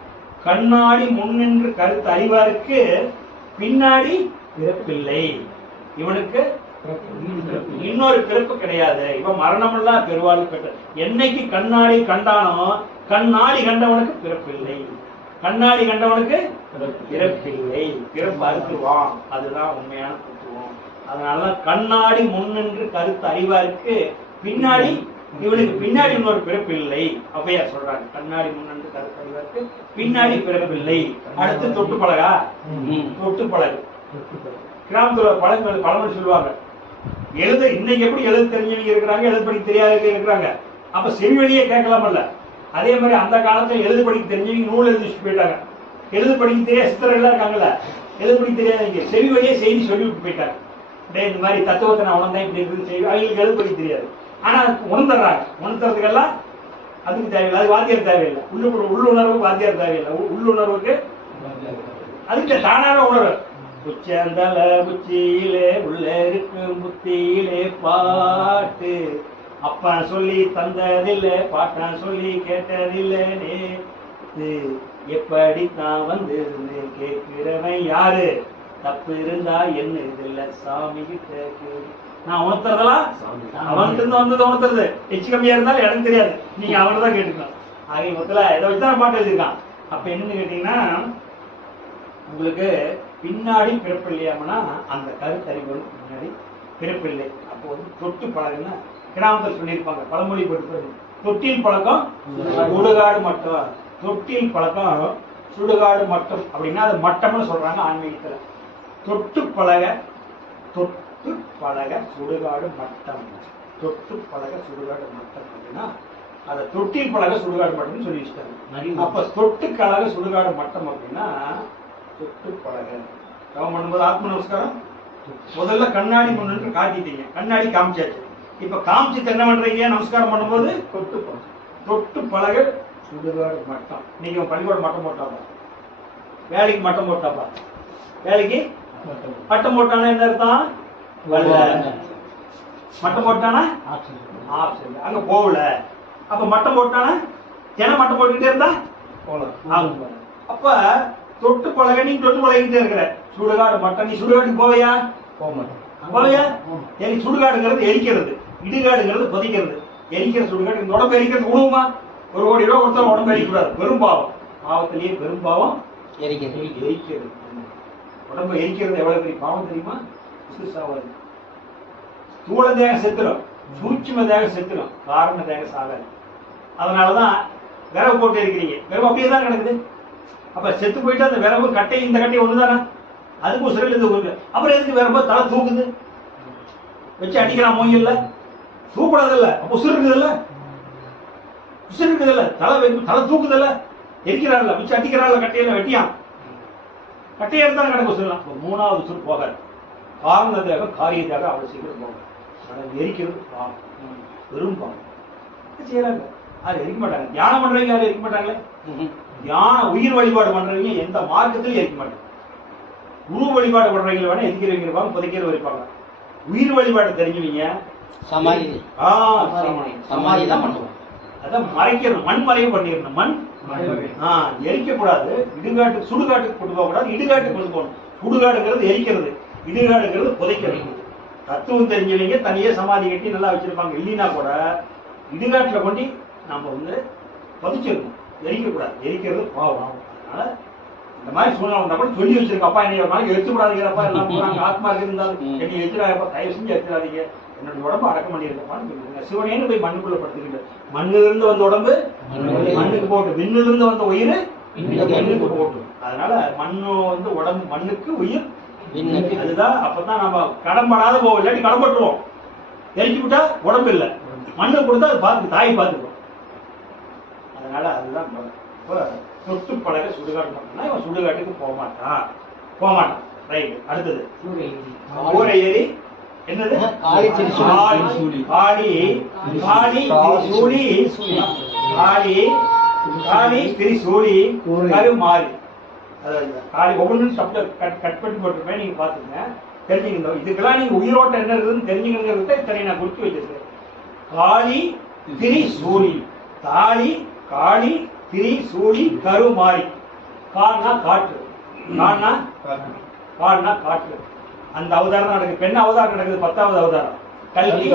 கண்ணாடி முன்னின்று கருத்து அறிவாருக்கு பின்னாடி பிறப்பில்லை. இவனுக்கு இன்னொரு பிறப்பு கிடையாது. இவன் மரணமில்லா பெருவாள் பெற்ற. என்னைக்கு கண்ணாடி கண்டானோ கண்ணாடி கண்டவனுக்கு பிறப்பில்லை. கண்ணாடி கண்டவனுக்கு பிறப்பில்லை. பிறப்பு அறுத்துவான். அதுதான் உண்மையான தத்துவம். அதனாலதான் கண்ணாடி முன்னின்று கருத்து அறிவாருக்கு பின்னாடி இவனுக்கு பின்னாடி இன்னொரு பிறப்பில்லை. ஔவையார் சொல்றாங்க. கண்ணாடி முன்னின்று கருத்து அறிவாருக்கு பின்னாடி பிறப்பில்லை. அடுத்து தொட்டு பழகா. தொட்டு பழகு. கிராமத்துல பழமொழி சொல்லுவாங்க. எழுத இன்னைக்கு எப்படி எழுத தெரிஞ்சவங்க இருக்கிறாங்க, எழுத படிக்க தெரியாதவங்க இருக்கிறாங்க. அப்ப செவி வழியே கேட்கலாமல்ல. அதே மாதிரி அந்த காலத்துல எழுது படிக்க தெரிஞ்சவங்க நூல் எழுதி போயிட்டாங்க. எழுது படிக்க தெரியாத சித்தர்கள்லாம் இருக்காங்கல்ல, எழுது படிக்க தெரியாதவங்க செவி வழியே செய்தி சொல்லி விட்டு போயிட்டாங்க. இந்த மாதிரி தத்துவத்தை நான் உணர்ந்தேன் இப்படி இருக்குது செய்தி. அவங்களுக்கு எழுது படிக்க தெரியாது. ஆனா உணர்ந்துடுறாங்க. உணர்த்துறதுக்கெல்லாம் அதுக்கு தேவையில்லை. அது வாத்தியார் தேவையில்லை. உள்ளுணர்வுக்கு வாத்தியார் தேவையில்லை. உள்ளுணர்வுக்கு அதுக்கு தானான உணர்வு. உச்சந்தல உச்சியிலே உள்ள இருக்கும் புத்தியிலே பாட்டு. அப்பன் சொல்லி தந்ததில்லை, பாட்டான் சொல்லி கேட்டதில்லை. எப்படித்தான் வந்து கேட்கிறவன் யாரு? தப்பு இருந்தா என்ன இதுல சாமி கிட்ட நான் உணர்த்துறதெல்லாம் அவன்கிட்ட வந்தது உணர்த்துறது. எச்சு கம்மியா இருந்தாலும் எனக்கு தெரியாது. நீங்க அவனை தான் கேட்டுக்கலாம். ஆகிய மொத்தல இதை வச்சுதான் பாட்டு எழுதிருக்கான். அப்ப என்னன்னு கேட்டீங்கன்னா உங்களுக்கு பின்னாடி பிறப்பில்லையாமனா அந்த கருத்தறிவு பின்னாடி பிறப்பில்லை. அப்போ வந்து தொட்டு பழகுன்னா கிராமத்தில் சொல்லியிருப்பாங்க. பழமொழி போட்டு தொட்டில் பழக்கம் சுடுகாடு மட்டம். தொட்டில் பழக்கம் சுடுகாடு மட்டம் அப்படின்னா அது மட்டம்னு சொல்றாங்க ஆன்மீகத்துல. தொட்டு பழக சுடுகாடு மட்டம். தொட்டு பழக சுடுகாடு மட்டம் அப்படின்னா அதை தொட்டில் பழக சுடுகாடு மட்டம்னு சொல்லி வச்சுட்டாங்க. அப்ப தொட்டு கழக சுடுகாடு மட்டம் அப்படின்னா தொட்டு பழக. தவம் பண்ணும்போது ஆத்ம நமஸ்காரம் முதல்ல கண்ணாடி முன்னு காட்டிட்டீங்க. கண்ணாடி காமிச்சாச்சு. இப்ப காமிச்சு என்ன பண்றீங்க? நமஸ்காரம் பண்ணும்போது தொட்டு பழக சுடுகாடு மட்டம். நீங்க பள்ளிக்கூட மட்டம் போட்டாப்பா, வேலைக்கு மட்டம் போட்டாப்பா, வேலைக்கு மட்டம் போட்டானா என்ன அர்த்தம்? மட்டம் போட்டானா அங்க போகல. அப்ப மட்டம் போட்டானா தினம் மட்டம் போட்டுக்கிட்டே இருந்தா அப்ப தொட்டு பழக. நீ தொட்டு பழகிட்டே இருக்கிற சுடுகாடு மட்டம். நீ சுடுகாட்டுக்கு போவையா? போவையா? எனக்கு சுடுகாடுங்கிறது எரிக்கிறது, இடுகாடுங்கிறது புதைக்கிறது. எரிக்கிற சுடுகாடு இந்த உடம்பு எரிக்கிறது உணவுமா? 1 கோடி ரூபாய் கொடுத்தா உடம்பு எரிக்கூடாது. பெரும் பாவம். பாவத்திலேயே பெரும் பாவம் எரிக்கிறது. உடம்பு எரிக்கிறது எவ்வளவு பெரிய பாவம் தெரியுமா? சாவாது. தூள தேகம் செத்துடும், சூட்சும தேகம் செத்துடும், காரண தேகம் சாகாது. அதனாலதான் விரவு போட்டு இருக்கிறீங்க. விரவு அப்படியே தான் கிடக்குது. அப்ப செத்து போயிட்டு அந்த விரவு கட்டை இந்த கட்டை ஒண்ணுதானே, அதுக்கும் சிறையில் இருந்து ஒண்ணு. அப்புறம் எதுக்கு விரவு தலை தூக்குது? வச்சு அடிக்கிறான் மொழியில் தூக்கூடாது இல்ல. அப்போ உசுறு இருக்குதுல்ல, உசுறு இருக்குதுல்ல, தலை தூக்குதில்ல, எரிக்கிறான்ல, வச்சு அடிக்கிறான்ல, கட்டையில வெட்டியான் கட்டையா இருந்தாலும் கிடக்கு சொல்லலாம். 3வது உசுறு போகாது. காரணதாக காரியத்தாக அவ்வளவு சீக்கிரம் போகும். எரிக்கிறது பாவம், பெரும் பாவம். செய்யறாங்க. அது எரிக்க மாட்டாங்க. தியானம் பண்றவங்க யாரும் எரிக்க மாட்டாங்களே. தியான உயிர் வழிபாடு பண்றவங்க எந்த மார்க்கத்திலும் எரிக்க மாட்டாங்க. குரு வழிபாடு பண்றவங்க வேணா எரிக்கிறவங்க இருப்பாங்க, புதைக்கிற வைப்பாங்க. உயிர் வழிபாடு தெரிஞ்சவங்க சமாதி தான் பண்ணுவோம். அதான் மறைக்கணும், மண் மறைவு பண்ணிடணும். மண் எரிக்க கூடாது. இடுகாட்டு சுடுகாட்டுக்கு கொண்டு போக கூடாது, இடுகாட்டுக்கு கொண்டு போகணும். சுடுகாடுங்கிறது எரிக்கிறது, இடுகாடுங்கிறது புதைக்கிறது. தத்துவம் தெரிஞ்சவங்க தனியே சமாதி கட்டி நல்லா வச்சிருப்பாங்க. இல்லைன்னா கூட இடுகாட்டுல கொண்டு நம்ம வந்து புதைச்சிடணும், எரிக்க கூடாது. எரிக்கிறது பாவம். அதனால இந்த மாதிரி சூழ்நிலை வந்தா கூட சொல்லி வச்சிருக்க. அப்பா என்ன எரிச்சு கூடாதுங்கிறப்பா எல்லாம் போறாங்க. ஆத்மா இருந்தாலும் என்னை எரிச்சிடாதப்பா, தயவு செஞ்சு எரிச்சிடாதீங்க. என்னுடைய உடம்பு அடக்கம் பண்ணியிருக்கப்பான்னு சொல்லுங்க. சிவனேன்னு போய் மண்ணுக்குள்ள படுத்துக்கிட்டு, மண்ணிலிருந்து வந்த உடம்பு மண்ணுக்கு போட்டு, விண்ணிலிருந்து வந்த உயிர் மண்ணுக்கு போட்டு. அதனால மண்ணு வந்து உடம்பு மண்ணுக்கு, உயிர் விண்ணுக்கு. அதுதான். அப்பதான் நம்ம கடன்படாத போவோம், இல்லாட்டி கடன்பட்டுருவோம். எரிச்சு விட்டா உடம்பு இல்லை, மண்ணு கொடுத்தா அது பார்த்து தாய் பார்த்துக்கும். அதனால அதுதான் இப்ப தொட்டு பழக சுடுகாடு பண்ணா இவன் சுடுகாட்டுக்கு போக மாட்டான். ரைட். அடுத்தது ஊரை ஏறி என்னது? காளி திரிசூலி. காளி திரிசூலி கருமாறி. காளி ஒவ்வொன்றும் சப்ஜெக்ட் கட் பண்ணி போட்டிருப்பேன், நீங்க பாத்துங்க, தெரிஞ்சுக்கணும். இதுக்கெல்லாம் நீங்க உயிரோட்டம் என்ன இருக்குதுன்னு தெரிஞ்சுக்கணுங்கிறத இத்தனை நான் குறிச்சு வச்சிருக்கேன். காளி திரிசூலி, காளி திரிசூலி கருமாறி. கால்னா காற்று, கால்னா காற்று. அந்த அவதாரம் நடக்குது. பெண் அவதாரம் நடக்குது, 10வது அவதாரம் கல்கி.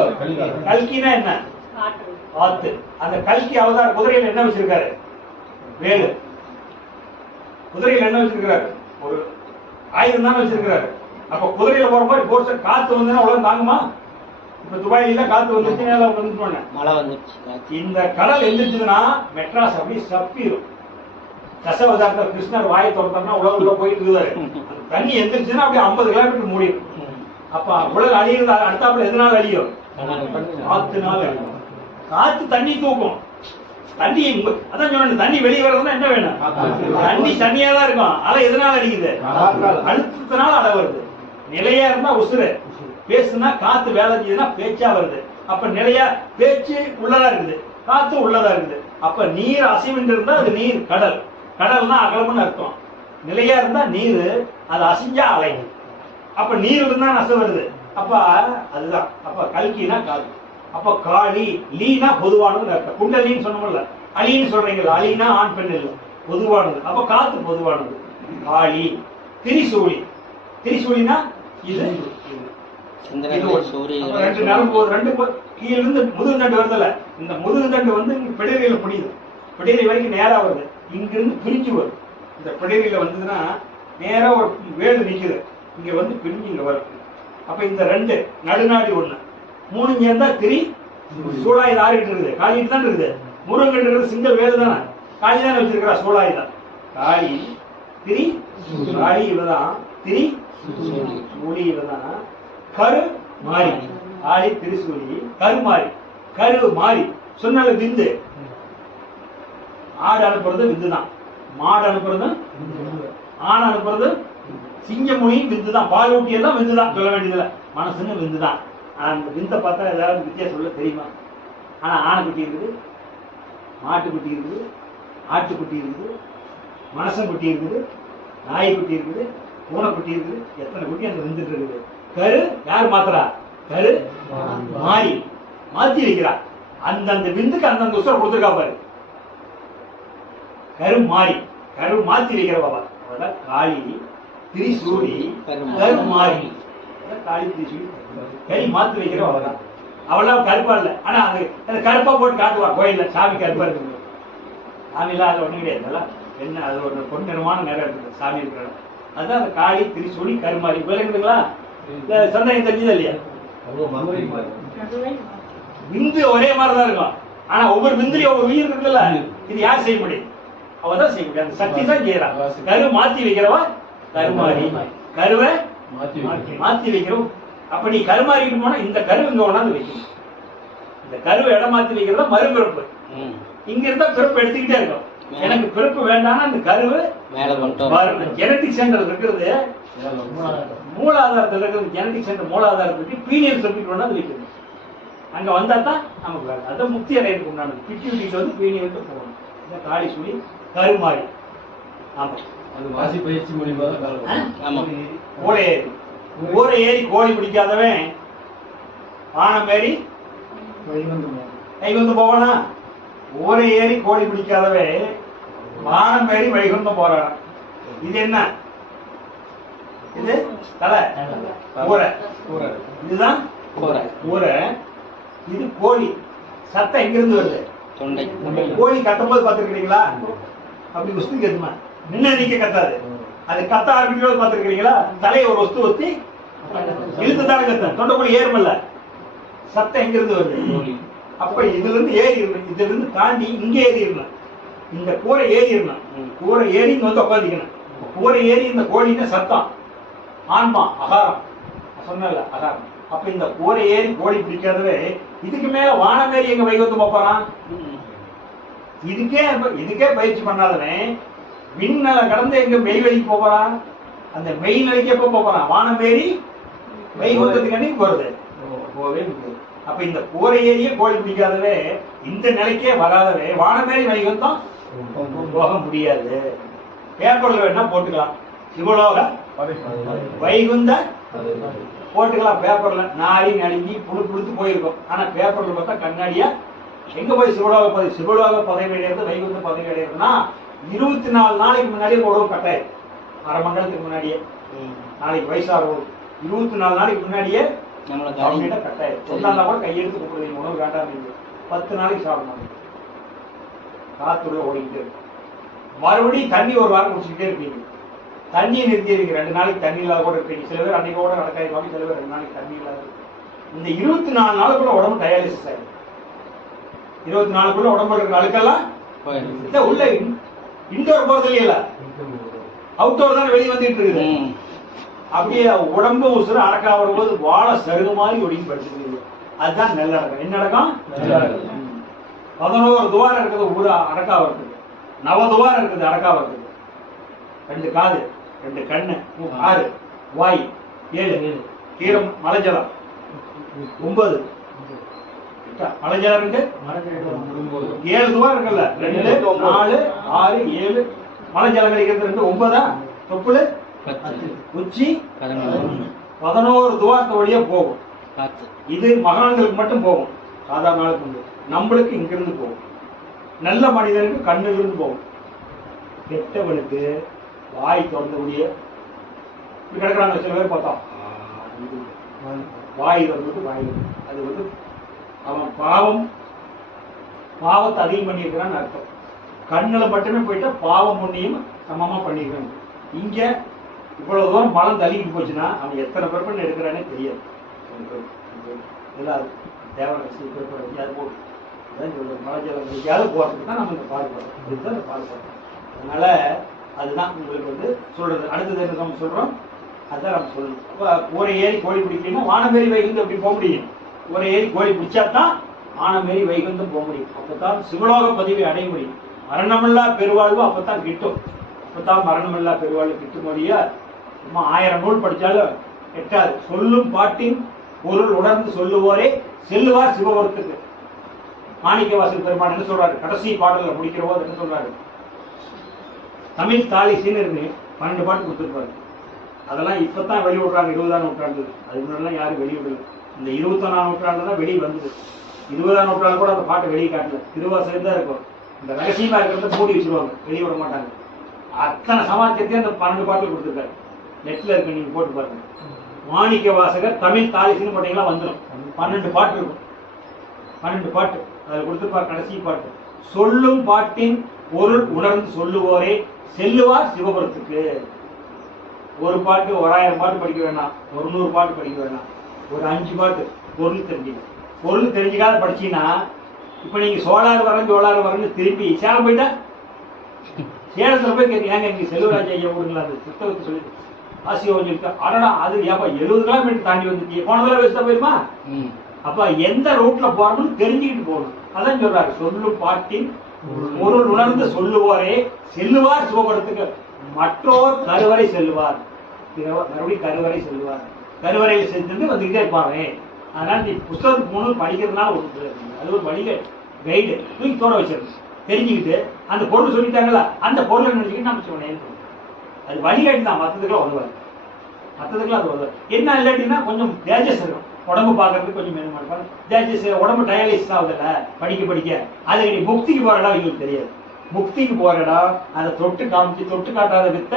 கல்கினா என்ன? காத்து. அந்த கல்கி அவதாரம் குதிரையில என்ன வச்சிருக்காரு? வேலு. குதிரையில என்ன வச்சிருக்காரு? ஒரு ஆயுதம் தான் வச்சிருக்காரு. அப்ப குதிரையில போற மாதிரி போர்ஸ் காத்து வந்துன்னா உலகம் தாங்குமா? இப்ப துபாயில காத்து வந்துருச்சு, மழை வந்துருச்சு. இந்த கடல் எந்திரிச்சதுன்னா மெட்ராஸ் அப்படி சப்பிடும். தசவதாரத்தை கிருஷ்ணர் வாயை திறந்தோம்னா உலகம் உள்ள போயிட்டு இருக்காரு. தண்ணி எந்திரிச்சுன்னா அப்படியே 50 கிலோமீட்டர் மூடிடும். அப்ப உலகம் அழியுது. அடுத்தாப்புல எதனால அழியும்? காத்துனால அழியும். காத்து தண்ணி தூக்கும். தண்ணி அதான் சொன்ன, தண்ணி வெளியே வர்றதுன்னா என்ன வேணும்? தண்ணியா தான் இருக்கும். அலை எதனால அடிக்குது? அழுத்தத்தினால அலை வருது. நிலையா இருந்தா உசுறு, பேசுனா காத்து வேலை செய்யுதுன்னா பேச்சா வருது. அப்ப நிலையா பேச்சு உள்ளதா இருக்குது, காத்து உள்ளதா இருக்குது. அப்ப நீர் அசைவின்று இருந்தா அது நீர் கடல். கடல்னா அகலம்னு அர்த்தம். நிலையா இருந்தா நீர், அது அசைஞ்சா அலை. அப்ப நீர் இருந்தா அசை வருது. அப்ப அதுதான். அப்ப கல்கினா காத்து. அப்ப காளி லீனா பொதுவானது அர்த்தம். குண்டலின்னு சொன்னோம்ல, அலின்னு சொல்றீங்களா? அலினா ஆண் பெண் இல்லை, பொதுவானது. அப்ப காத்து பொதுவானது. காளி திரிசூலி. திரிசூலினா இது ரெண்டு நரம்பு, ரெண்டு கீழ இருந்து முதுகு தண்டு வருதுல, இந்த முதுகு தண்டு வந்து பிடரியில பிடிக்குது. பிடரி வரைக்கும் நேரா வருது. இங்கிருந்து பிரிஞ்சு வரும். இந்த பிடரியில வந்ததுன்னா நேரா ஒரு வேடு நிக்குது, இங்க வந்து பிரிஞ்சு இங்க வரும். அப்ப இந்த ரெண்டு நடுநாடி ஒண்ணு, 3 இங்க இருந்தா திரி சூழாயுதம் ஆறிட்டு இருக்குது. காளிட்டு தான் இருக்குது. முருகன் இருக்கிறது சிங்கிள் வேடு தானே, காளி தானே வச்சிருக்கிறா சூழாயுதம். காளி திரி காளி இவதான், திரி சூழி இவதான், கரு மாறி. காளி திரிசூலி கருமாறி. கரு மாறி சொன்னால விந்து. ஆடு அனுப்புறது விந்துதான், மாடு அனுப்புறது, ஆண் அனுப்புறது, சிங்கமுனியும் விந்துதான், பால் ஊட்டியெல்லாம் விந்துதான். சொல்ல வேண்டியதில்ல, மனசுன்னு விந்துதான். அந்த விந்தை பார்த்தா ஏதாவது வித்தியாசம் சொல்ல தெரியுமா? ஆனா ஆணைக்குட்டி இருக்குது, மாட்டுக்குட்டி இருக்குது, ஆட்டுக்குட்டி இருக்குது, மனசன் குட்டி இருக்குது, நாய்க்குட்டி இருக்குது, பூனைக்குட்டி இருக்குது. எத்தனை குட்டி அந்த விந்துட்டு இருக்குது. கரு யார் மாத்துறா? கரு மாறி மாத்தி வைக்கிறா. அந்தந்த விந்துக்கு அந்தந்த உசுரை கொடுத்துருக்கா பாரு. கரு மாறி, கரு மாத்தி வைக்கிற பாபா. அவதான் காளி திரிசூலி கரு மாறி. காளி திரிசூலி கறி மாத்தி வைக்கிற அவதான். அவெல்லாம் கருப்பா இல்ல, ஆனா அது கருப்பா போட்டு காட்டுவா கோயில்ல. சாமி கருப்பா இருக்கு. சாமி எல்லாம் அது ஒண்ணு கிடையாது. என்ன அது ஒரு பொன்னிறமான நேரம் இருக்குது சாமி இருக்கிற. அதுதான் அந்த காளி திரிசூலி கருமாறி. விளங்குதுங்களா? சந்தேகம் தெரிஞ்சது இல்லையா? விந்து ஒரே மாதிரிதான் இருக்கும், ஆனா ஒவ்வொரு விந்துலயும் ஒவ்வொரு உயிர் இருக்குல்ல. இது யார் செய்ய முடியும்? அவதான் செய்ய முடியும். அந்த சக்தி தான் செய்யறான். கரு மாத்தி வைக்கிறவா கருமாறி. கருவை மாத்தி வைக்கிறோம். அப்ப நீ கருமாறிட்டு போனா இந்த கரு இங்க கொண்டாந்து வைக்கணும். இந்த கருவை இடம் மாத்தி வைக்கிறதா மறுபிறப்பு. இங்க இருந்தா பிறப்பு எடுத்துக்கிட்டே இருக்கும். எனக்கு பிறப்பு வேண்டாம்னா அந்த கருவு ஜெனடிக் சென்டர் இருக்கிறது, மூலாதாரத்தில் இருக்கிறது. ஜெனடிக் சென்டர் மூலாதாரத்துக்கு பீனியல் சப்ஜெக்ட் கொண்டாந்து வைக்கணும். அங்க வந்தா தான் நமக்கு வேலை. அதான் முக்தி அடையிறதுக்கு உண்டானது. பிட்யூட்டிக்கு வந்து பீனியலுக்கு போகணும். இந்த காளி சொல்லி கருமாறி. ஆமா, அது வாசி பயிற்சி மூலியமா ஊரை ஏறி கோழி பிடிக்காதவன் ஆனம் ஏறி வைகுந்து போவானா? ஊரை ஏறி கோழி பிடிக்காதவன் வானம் ஏறி வைகுந்து போறான். இது என்ன? இது தலை ஊரை. இதுதான் ஊரை. இது கோழி. சத்தம் எங்கிருந்து வருது? கோழி கத்தும்போது பார்த்துருக்கீங்களா? அப்படி வஸ்து கேட்டுமா? நின்று நிக்க கத்தாது. அது கத்த ஆரம்பிக்கும் பார்த்துருக்கீங்களா? தலையை ஒரு வஸ்து ஒத்தி இழுத்துதானே கத்த. தொண்டைக்குள்ள ஏறுமல்ல. சத்தம் எங்க இருந்து வருது? அப்ப இதுல இருந்து ஏறி இருக்கணும், இதுல இருந்து தாண்டி இங்க ஏறி இருக்கணும், இந்த கூரை ஏறி இருக்கணும், கூரை ஏறி இங்க வந்து உட்காந்துக்கணும். கூரை ஏறி இந்த கோழின்னு சத்தம் ஆன்மா அகாரம் சொன்னல அகாரம். அப்ப இந்த கூரை ஏறி கோழி பிடிக்காதவே இதுக்கு மேல வானமேறி எங்க வைகுந்தம் போறான். இதுக்கே பயிற்சி பண்ணாதவன் விண்ணல கடந்து எங்க மெய்வெளிக்கு போறான். அந்த மெய் நிலைக்கு எப்ப போறான்? வானமேறி வைகுந்தத்துக்கு அன்னைக்கு போறது போவே முடியாது. அப்ப இந்த கூரை ஏறிய கோழி பிடிக்காதவே இந்த நிலைக்கே வராதவே வானமேறி வைகுந்தம் போக முடியாது. பேப்பர்ல வேணா போட்டுக்கலாம், சிவலோக வைகுந்த போட்டுக்கலாம். பேப்பர்ல நாரி நடுங்கி புழுத்து போயிருக்கும். ஆனா பேப்பர்ல பார்த்தா கண்ணாடியா எங்க போய் சிவலோக பதவி அடையிறது, வைகுந்த பதவி அடையிறதுன்னா 24 நாளைக்கு முன்னாடியே உடம்பு கட்டாயம். அரை மண்டலத்துக்கு முன்னாடியே, நாளைக்கு வயசாகும் 24 நாளைக்கு முன்னாடியே கட்டாயம். சொன்னா கூட கையெடுத்து கூப்பிடுவீங்க, உணவு வேண்டாம். 10 நாளைக்கு சாப்பிடணும், காத்துள்ள ஓடிக்கிட்டே இருக்கும். மறுபடியும் தண்ணி ஒரு வாரம் குடிச்சுக்கிட்டே இருப்பீங்க. தண்ணியை நிறுத்திடுவீங்க, 2 நாளைக்கு தண்ணி இல்லாத கூட இருப்பீங்க. சில பேர் அன்னைக்கு கூட நடக்காது, சில பேர் 2 நாளைக்கு தண்ணி இல்லாத. இந்த 24 நாளுக்குள்ள உடம்பு டயாலிசிஸ் ஆயிடும். 24 உடம்பு இருக்கிற அழுக்கெல்லாம் உள்ள இன்டோர் போறது இல்ல, அவுட்டோர் தான் வெளியே வந்துட்டு இருக்குது. அப்படியே உடம்பு உசுறு அடக்கா வரும்போது வாழை சருகு மாதிரி ஒடுங்கி படிச்சுருக்கு. அதுதான் நல்லடக்கம். என்ன அடக்கம்? 11 துவாரம் இருக்குது ஊரு அடக்கா இருக்குது, 9 துவாரம் இருக்குது அடக்கா இருக்குது. 2 காது, 2 கண்ணு, 6 வாய், 7 கீரம் மலைஜலம், 9 மலைஜலம் இருக்கு, 7 துவாரம் இருக்குல்ல, 2 4 6 7 மலைஜலம் கிடைக்கிறது 2 9 தொப்புளு உச்சி 11 துவாரத்து வழியா போகும். இது மகான்களுக்கு மட்டும் போகும், சாதாரண ஆளுக்கு உண்டு. நம்மளுக்கு இங்கிருந்து போகும். நல்ல மனிதனுக்கு கண்ணில் இருந்து போகும். கெட்டவனுக்கு வாய் திறந்தபடியே கிடக்குறாங்க. சில பேர் பார்த்தா வாய் வந்துட்டு வாய், அது வந்து அவன் பாவத்தை அதிகம் பண்ணியிருக்கிறான்னு அர்த்தம். கண்ணில் மட்டுமே போயிட்டா பாவம் ஒன்றையும் சமமா பண்ணிருக்காங்க. இங்க இவ்வளவு தூரம் மலம் தள்ளிட்டு போச்சுன்னா அவன் எத்தனை பெர்பன் எடுக்கிறானே தெரியாது. தேவரசி போட்டு மலைஜலம் போறதுக்கு தான் நம்ம இந்த பாடுபடுறோம். இதுதான் இந்த பாடுபடுறோம். அதனால அதுதான் உங்களுக்கு வந்து சொல்றது. அடுத்தது என்ன நம்ம சொல்றோம், அதுதான் நம்ம சொல்லணும். அப்ப கூரை ஏறி கோழி பிடிக்கணும்னா வானமேறி வைகுந்தம் அப்படி போக முடியும். கூரை ஏறி கோழி பிடிச்சாதான் வானமேறி வைகுந்தம் போக முடியும். அப்பதான் சிவலோக பதிவை அடைய முடியும். மரணமில்லா பெருவாழ்வு அப்பதான் கிட்டும். அப்பதான் மரணமில்லா பெருவாழ்வு கிட்டும்படியா சும்மா 1000 நூல் படிச்சாலும் எட்டாது. சொல்லும் பாட்டின் பொருள் உணர்ந்து சொல்லுவோரே செல்லுவார் சிவபுரத்துக்கு. மாணிக்கவாசல் பெருமான் என்ன சொல்றாரு, கடைசி பாடல முடிக்கிற போது என்ன சொல்றாரு, தமிழ் தாலிசின்னு இருந்து 12 பாட்டு கொடுத்துருப்பாரு. அதெல்லாம் இப்பதான் வெளியிடுறாங்க, 20ஆம் நூற்றாண்டு. அதுக்கு முன்னாடி யாரும் வெளியிடல. இந்த 21ஆம் நூற்றாண்டு தான் வெளியே வந்தது. 20ஆம் நூற்றாண்டு கூட அந்த பாட்டை வெளியே காட்டல, திருவாசகம் தான் இருக்கும். இந்த ரகசியமா இருக்கிறத மூடி வச்சிருவாங்க, வெளியே விட மாட்டாங்க. அத்தனை சமாச்சாரத்தையும் அந்த 12 பாட்டு கொடுத்துருக்காரு. நெட்ல இருக்கு, நீங்க போட்டு பாருங்க. மாணிக்க வாசகர் தமிழ் தாலிசின்னு போட்டீங்கன்னா வந்துடும். 12 பாட்டு இருக்கும், 12 பாட்டு அதை கொடுத்துருப்பார். கடைசி பாட்டு, சொல்லும் பாட்டின் பொருள் உணர்ந்து சொல்லுவோரே செல்லுவார் சிவபுரத்துக்கு. ஒரு பாட்டு 1000 பாட்டு படிக்க வேணாம், 100 பாட்டு படிக்க வேணாம், ஒரு 5 பாட்டு பொருள் தெரிஞ்சுக்க. பொருள் தெரிஞ்சுக்காத படிச்சீங்கன்னா, இப்ப நீங்க சோழாறு வரன்னு திரும்பி சேலம் போயிட்டா, சேலத்துல போய் கேட்க, ஏங்க நீங்க செல்வராஜ் ஐயா ஊருங்களா அந்த புத்தகத்தை சொல்லி ஆசியோஜிருக்கா, அடடா அது ஏப்பா 70 கிலோமீட்டர் தாண்டி வந்துட்டீங்க, போன தடவை வச்சுதான் போயிருமா? அப்ப எந்த ரூட்ல போறோம்னு தெரிஞ்சுக்கிட்டு போகணும். அதான் சொல்றாரு, சொல்லும் பாட்டின் பொருள் உணர்ந்து சொல்லுவோரே செல்லுவார் சிவபுரத்துக்கு. மற்றோர் கருவறை செல்லுவார், மறுபடியும் கருவறை செல்லுவார். கருவறையில் சென்று வந்துகிட்டே இருப்பாரு. அதனால நீ புத்தகத்துக்கு போகணும் படிக்கிறதுனால ஒரு அது ஒரு வழிகை கைடு தூக்கி தோற வச்சிருக்கு. தெரிஞ்சுக்கிட்டு அந்த பொருள் சொல்லிட்டாங்களா, அந்த பொருளை நினைச்சுக்கிட்டு நம்ம சொன்னேன். அது வழிகாட்டி தான், மற்றதுக்குலாம் வருவார். மற்றதுக்குலாம் அது வருவார். என்ன இல்லாட்டினா கொஞ்சம் தேஜஸ் இருக்கும், உடம்பு பார்க்கறதுக்கு கொஞ்சம் மேலும் தேஜஸ், உடம்பு டயாலிசிஸ் ஆகுதுல்ல படிக்க. அதுக்கு நீ முக்திக்கு போற இடம் எங்களுக்கு தெரியாது. முக்திக்கு போற இடம் அதை தொட்டு காட்டாத வித்த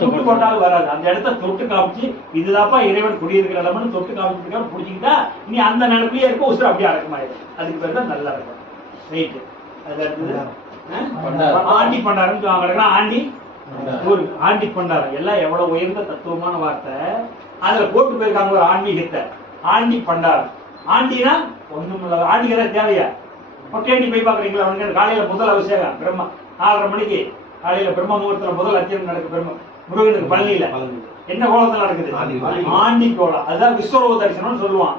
தொட்டு போட்டாலும் வராது. அந்த இடத்த தொட்டு காமிச்சு இதுதான்ப்பா இறைவன் குடியிருக்கிற இடம்னு தொட்டு காமிச்சிருக்காரு பிடிச்சிக்கிட்டா நீ அந்த நினைப்பிலேயே இருக்க, உசுறு அப்படியே அடக்கமாயிடும். அதுக்கு பேர் தான் நல்லா இருக்கும். ரைட்டு. அது அடுத்தது ஆண்டி பண்டாரம் வாங்க. ஆண்டி ஊருக்கு ஆண்டி பண்டாரம் எல்லாம் எவ்வளவு உயர்ந்த தத்துவமான வார்த்தை. அதுல போட்டு போயிருக்காங்க ஒரு ஆன்மீகத்தை. ஆண்டி பண்டாரம் ஆண்டினா ஒண்ணும் இல்ல. ஆண்டிக்கு ஏதாவது தேவையா? பொட்டேண்டி போய் பாக்குறீங்களா? அவனுக்கு காலையில முதல் அபிஷேகம் பிரம்ம 4:30 மணிக்கு காலையில பிரம்ம முகூர்த்தத்துல முதல் அத்தியம் நடக்கு. பிரம்ம முருகனுக்கு பழனியில என்ன கோலத்துல நடக்குது? ஆண்டி கோலம். அதுதான் விஸ்வரூப தரிசனம்னு சொல்லுவான்.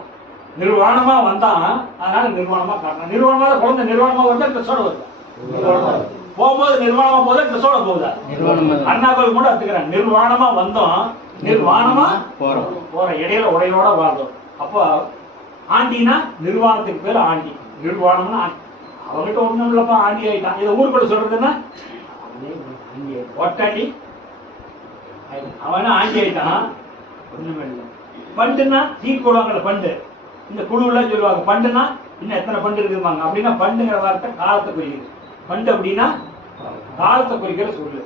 நிர்வாணமா வந்தான், அதனால நிர்வாணமா காட்டணும். நிர்வாணமா குழந்தை நிர்வாணமா வந்தா ட்ரெஸ்ஸோட வருது. போகும்போது நிர்வாணமா போதா ட்ரெஸ்ஸோட போகுதா? அண்ணாக்கள் கூட அத்துக்கிறாங்க. நிர்வாணமா வந்தோம், நிர்வாணமா போற இடையில உடையோட வாழ்ந்தோம். அப்போ ஆண்டினா நிர்வாணத்துக்கு பேர் ஆண்டி. நிர்வாணம்னா அவங்ககிட்ட ஒண்ணும் இல்லப்பா ஆண்டி ஆயிட்டான். இதை ஊருக்குள்ள சொல்றதுன்னா ஒட்டாண்டி அவனா ஆண்டி ஆயிட்டான். ஒண்ணுமே இல்லை. பண்டுன்னா சீர் போடுவாங்கல்ல பண்டு, இந்த குழுவெல்லாம் சொல்லுவாங்க. பண்டுனா இன்னும் எத்தனை பண்டு இருக்குவாங்க. அப்படின்னா பண்டுங்கிற வார்த்தை காலத்தை குறிக்குது. பண்டு அப்படின்னா காலத்தை குறிக்கிற சொல்லு.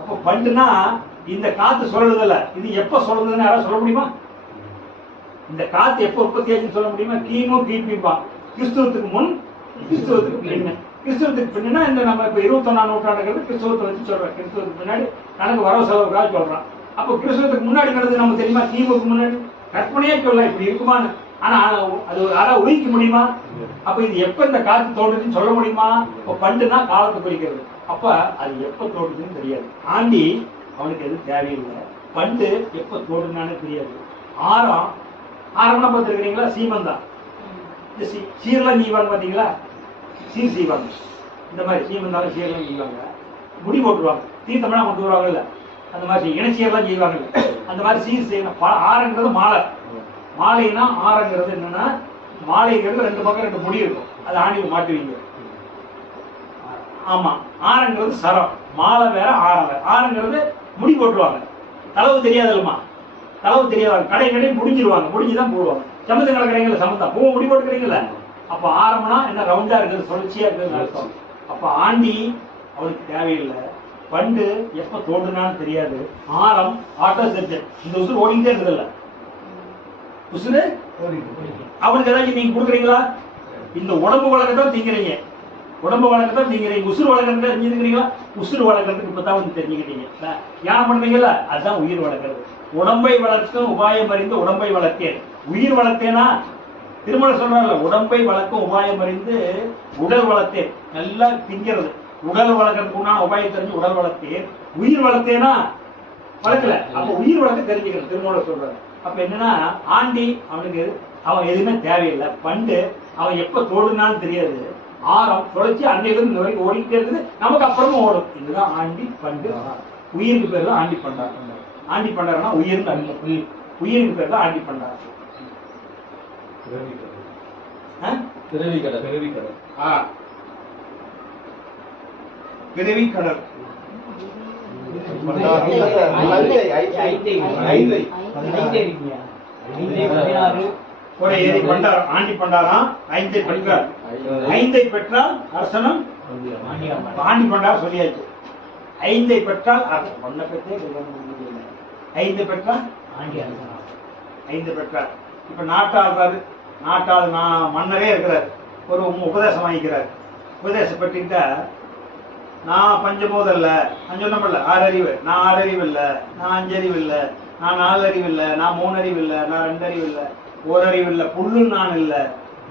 அப்போ பண்டுனா இந்த காத்து சொல்றதில்ல. இது எப்ப சொல்றதுன்னு யாராவது சொல்ல முடியுமா? இந்த காத்து எப்ப உற்பத்தி ஆச்சுன்னு சொல்ல முடியுமா? கிமு கிபிப்பா. கிறிஸ்துவத்துக்கு முன், கிறிஸ்துவத்துக்கு பின்ன. கிறிஸ்துவத்துக்கு பின்னா இந்த நம்ம இப்ப 21ஆம் நூற்றாண்டுங்கிறது கிறிஸ்துவத்தை வச்சு சொல்றோம். கிறிஸ்துவத்துக்கு முன்னாடி கணக்கு வரவு செலவுக்காக சொல்றான். அப்போ கிறிஸ்துவத்துக்கு முன்னாடி நடந்தது நமக்கு தெரியுமா? கிமுக்கு முன்னாடி கற்பனையே சொல்ல இப்படி இருக்குமான்னு. ஆனா அது யாரா ஊகிக்க முடியுமா? அப்ப இது எப்ப இந்த காத்து தோன்றுதுன்னு சொல்ல முடியுமா? இப்ப பண்டுனா காலத்தை குறிக்கிறது. அப்ப அது எப்ப தோன்றுதுன்னு தெரியாது. ஆண்டி அவனுக்கு எதுவும் தேவையில்லை. பண்டு எப்ப தோன்றுனான்னு தெரியாது. ஆரம்னா பார்த்துருக்கிறீங்களா? சீமந்தான். இந்த சீர்லாம் நீவாங்க பாத்தீங்களா? சீர் செய்வாங்க. இந்த மாதிரி சீமந்தாலும் சீர்லாம் செய்வாங்க. முடி போட்டுருவாங்க. தீர்த்தமெல்லாம் கொண்டு வருவாங்கல்ல, அந்த மாதிரி இணைச்சியெல்லாம் செய்வாங்கல்ல, அந்த மாதிரி சீர் செய்யணும். ஆரங்கிறது மாலை. மாலைன்னா ஆரங்கிறது என்னன்னா, மாலைங்கிறது 2 பக்கம் 2 முடி இருக்கும். அது ஆணிக்கு மாட்டுவீங்க. ஆமா, ஆரங்கிறது சரம். மாலை வேற, ஆரம் வேற. ஆரங்கிறது முடி போட்டுருவாங்க. தளவு தெரியாதுல்லம்மா, தளவு தெரியாத கடை முடிஞ்சிருவாங்க. முடிஞ்சுதான் போடுவாங்க. சமத்து நடக்கிறீங்களா? சமத்தா பூ முடி போட்டுக்கிறீங்களா? அப்ப ஆரம்னா என்ன? ரவுண்டா இருக்குது, சுழற்சியா இருக்குதுன்னு அர்த்தம். அப்ப ஆண்டி அவனுக்கு தேவையில்லை. பண்டு எப்ப தோன்றுனான்னு தெரியாது. ஆரம் ஆட்டோ செஞ்சு இந்த உசுறு ஓடிக்கிட்டே இருந்ததில்ல. உசுறு அவனுக்கு ஏதாச்சும் நீங்க கொடுக்குறீங்களா? இந்த உடம்பு வழக்கத்தான் திங்கிறீங்க. உடம்பு வழக்கத்தான் திங்கிறீங்க. உசுறு வழக்கத்தை தெரிஞ்சுக்கிறீங்களா? உசுறு வழக்கத்துக்கு இப்பதான் வந்து தெரிஞ்சுக்கிட்டீங்க. தியானம் பண்றீங்களா? அதுதான் உயிர் வளர்க்கறது. உடம்பை வளர்க்கும் உபாயம் அறிந்து உடம்பை வளர்த்தேன். உயிர் வளர்த்தேனா திருமணம் சொல்றாங்கல்ல, உடம்பை வளர்க்கும் உபாயம் அறிந்து உடல் வளர்த்தேன். நல்லா திங்கிறது. உடல் வளர்க்கறதுக்கு உண்டான உபாயம் தெரிஞ்சு உடல் வளர்த்தேன். உயிர் வளர்த்தேனா வளர்க்கல. அப்ப உயிர் வளர்க்க தெரிஞ்சுக்கிறது திருமணம் சொல்றாரு. அப்ப என்னன்னா, ஆண்டி அவனுக்கு அவன் எதுவுமே தேவையில்லை. பண்டு அவன் எப்ப தோடுனாலும் தெரியாது. ஆரம் சுழற்சி அன்னையிலிருந்து இந்த வரைக்கும் ஓடிக்கிட்டே இருக்குது. நமக்கு அப்புறமும் ஓடும். இதுதான் ஆண்டி பண்டு. உயிருக்கு பேர் தான் ஆண்டி பண்டார். ஆண்டி பண்டார்னா உயிருக்கு அன்பு. உயிருக்கு பேர் தான் ஆண்டி பண்டார். பிறவி கடல். ஒரு ஏரி பண்டார். ஆண்டி பண்டாராம். 5 பெற்றார். 5 பெற்றால் அரசனம். ஆண்டி பண்டார் சொல்லியாச்சு. 5 பெற்றால் அரசன். 1 பெற்றே 5 பெற்றால் ஆண்டி அரசன். 5 பெற்றார். இப்ப நாட்டாளர், நாட்டாள் மன்னரே இருக்கிறார். ஒரு உபதேசம் வாங்கிக்கிறார். உபதேசம் பெற்றுக்கிட்ட, நான் பஞ்சபூதம் இல்ல, நான் சொன்னப்படல 6 அறிவு. நான் 6 அறிவு இல்ல, நான் 5 அறிவு இல்ல, நான் 4 அறிவு இல்ல, நான் 3 அறிவு இல்ல, நான் 2 அறிவு இல்ல, 1 அறிவு இல்ல. புல்லு நான் இல்ல,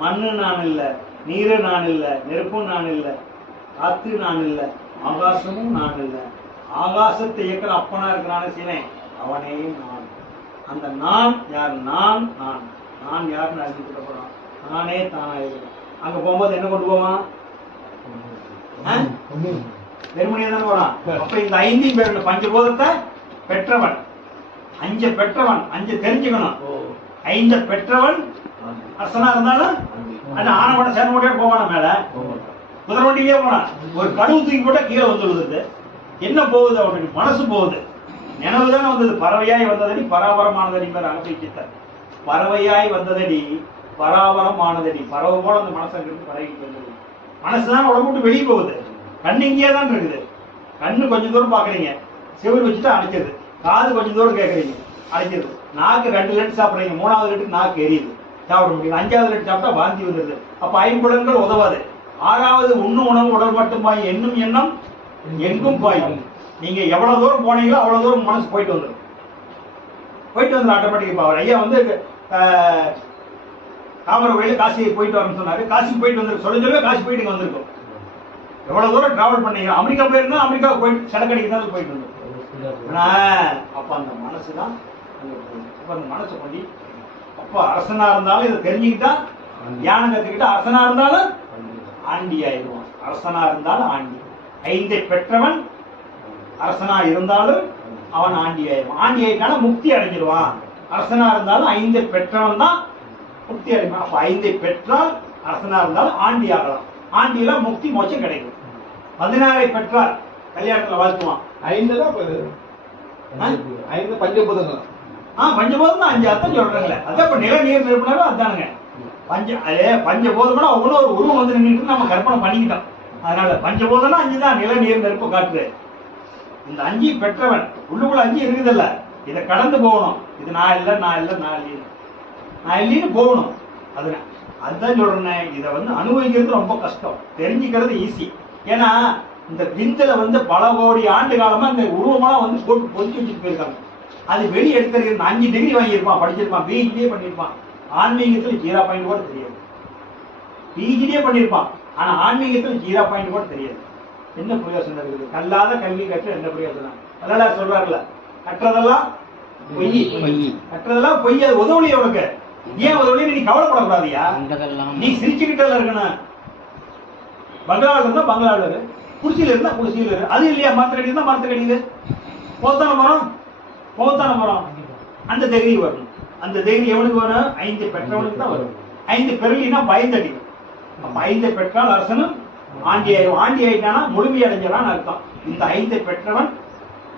மண்ணு நான் இல்ல, நீரு நான் இல்ல, நெருப்பு நான் இல்ல, காத்து நான் இல்ல, ஆகாசமும் நான் இல்ல. ஆகாசத்தை இயக்கிற அப்பனா இருக்கிறான சிவன், அவனே நான். அந்த நான் யார்? நான் நான் நான் யாருன்னு அறிஞ்சுக்கிட்ட போறான். நானே தானா இருக்கிறேன். அங்க போகும்போது என்ன கொண்டு போவான்? வெறுமனையா தானே போறான். அப்ப இந்த 5 பேர் பஞ்சபூதத்தை பெற்றவன், 5 பெற்றவன், 5 தெரிஞ்சுக்கணும். 5 பெற்றவன் அரசனா இருந்தாலும் அந்த ஆனவன சேனோட போவானா? மேல குதிரை வண்டியிலே போனான். ஒரு கடுவு தூக்கி போட்டா கீழே வந்துடுது. என்ன போகுது? அவனுக்கு மனசு போகுது. நினைவுதானே வந்தது. பறவையாய் வந்ததடி பராபரமானதடி அனுபவிச்சிட்டார். பறவையாய் வந்ததடி பராபரமானதடி. பறவை போல அந்த மனசு பறவைக்கு வந்தது. மனசுதான் உடம்பு விட்டு வெளியே போகுது. கண்ணு இங்கேயே தான் இருக்குது. கண்ணு கொஞ்சம் தூரம் பாக்குறீங்க, செவிறு வச்சுட்டு அடைச்சிருது. காது கொஞ்சம் தூரம் கேட்கறீங்க, அடைச்சிருது. நாக்கு 2 லட்டு சாப்பிடுறீங்க, 3வது லட்டு நாக்கு எரியுது, சாப்பிட முடியும். 5வது லட்டு சாப்பிட்டா வாந்தி வந்துருது. அப்ப 5 புலன்கள் உதவாது. 6வது உண்ணும் உணவு உடல் மட்டும் பாய், எண்ணும் எண்ணம் எங்கும் பாய். நீங்க எவ்வளவு தூரம் போனீங்களோ அவ்வளவு தூரம் மனசு போயிட்டு வந்துடும். ஆட்டோமேட்டிக். இப்ப அவர் ஐயா வந்து தாமரை கோயில காசி போயிட்டு வரணும்னு சொன்னாரு. காசிக்கு போயிட்டு வந்து சொல்ல காசி போயிட்டு வந்திருக்கோம். எவ்வளவு தூரம் டிராவல் பண்ணீங்க? அமெரிக்கா போயிருந்தா அமெரிக்கா போயிட்டு சடக்கடிக்கு தான் போயிட்டு வந்தோம். அப்ப அந்த மனசுதான் அப்ப அந்த மனசை கொண்டு அப்ப அரசனா இருந்தாலும் இதை தெரிஞ்சுக்கிட்டா யானை கத்துக்கிட்டா அரசனா இருந்தாலும் ஆண்டி ஆயிடுவான். அரசனா இருந்தாலும் ஆண்டி. 5 பெற்றவன் அரசனா இருந்தாலும் அவன் ஆண்டி ஆயிடுவான். ஆண்டி ஆயிட்டானா முக்தி அடைஞ்சிருவான். அரசனா இருந்தாலும் 5 பெற்றவன் தான் முக்தி அடைவான். அப்ப 5 பெற்றால் அரசனா இருந்தாலும் ஆண்டி ஆகலாம். ஆண்டியில முக்தி மோட்சம் கிடைக்கும். 16 பெற்றால் கல்யாணத்துல வாழ்த்துவான். 5 பஞ்சபூதங்கள். பஞ்சபூதம் தான் 5 அர்த்தம் சொல்றாங்கல்ல. அதான் இப்ப நில நீர் நிரப்புனாலும் அதானுங்க. பஞ்சபூதம்னா ஒவ்வொரு ஒரு உருவம் வந்து நின்றுட்டு நம்ம கற்பனை பண்ணிக்கிட்டோம். அதனால பஞ்சபூதம்னா 5 தான். நில நீர் நெருப்பு காற்று. இந்த 5 பெற்றவன் உள்ளுக்குள்ள 5 இருக்குதுல்ல, இதை கடந்து போகணும். இது நான் இல்லை நான் இல்லை நான் இல்லை நான் இல்லைன்னு போகணும். அதுதான் சொல்றேன். இதை வந்து அனுபவிக்கிறது ரொம்ப கஷ்டம், தெரிஞ்சுக்கிறது ஈஸி. ஏன்னா இந்த விந்துல வந்து பல கோடி ஆண்டு காலமா இந்த உருவமெல்லாம் வந்து போட்டு பொதிச்சு வச்சுட்டு போயிருக்காங்க. அது வெளியே எடுக்கிறது 5 டிகிரி வாங்கியிருப்பான், படிச்சிருப்பான், பிஹெச்டியே பண்ணியிருப்பான். ஆன்மீகத்துல 0 பாயிண்ட் கூட தெரியாது. பிஹெச்டியே பண்ணியிருப்பான், ஆனா ஆன்மீகத்துல 0 பாயிண்ட் கூட தெரியாது. என்ன பிரயோசனம் இருக்குது? கல்லாத கல்வி கற்ற என்ன பிரயோசனம்? அதனால சொல்றாருல, கற்றதெல்லாம் பொய், கற்றதெல்லாம் பொய். அது உதவலையே உனக்கு. ஏன் உதவலையே? நீ கவலைப்படக்கூடாதியா? நீ சிரிச்சுக்கிட்டல இருக்கணும். பங்களாவில் இருந்தா பங்களாவில், குடிசையில் இருந்தா குடிசையில் இரு. அது இல்லையா? மரத்து கடிதா மரத்து கடிது. போத்தான மரம் போத்தான மரம். அந்த தகுதி வரணும். அந்த தகுதி எவனுக்கு வரும்? 5 பெற்றவனுக்கு தான் வரும். 5 பெறலினா பயந்தடிக்கும். அப்ப 5 பெற்றால் அரசனும் ஆண்டி ஆயிடும். ஆண்டி ஆயிட்டானா முழுமை அடைஞ்சான்னு அர்த்தம். இந்த 5 பெற்றவன்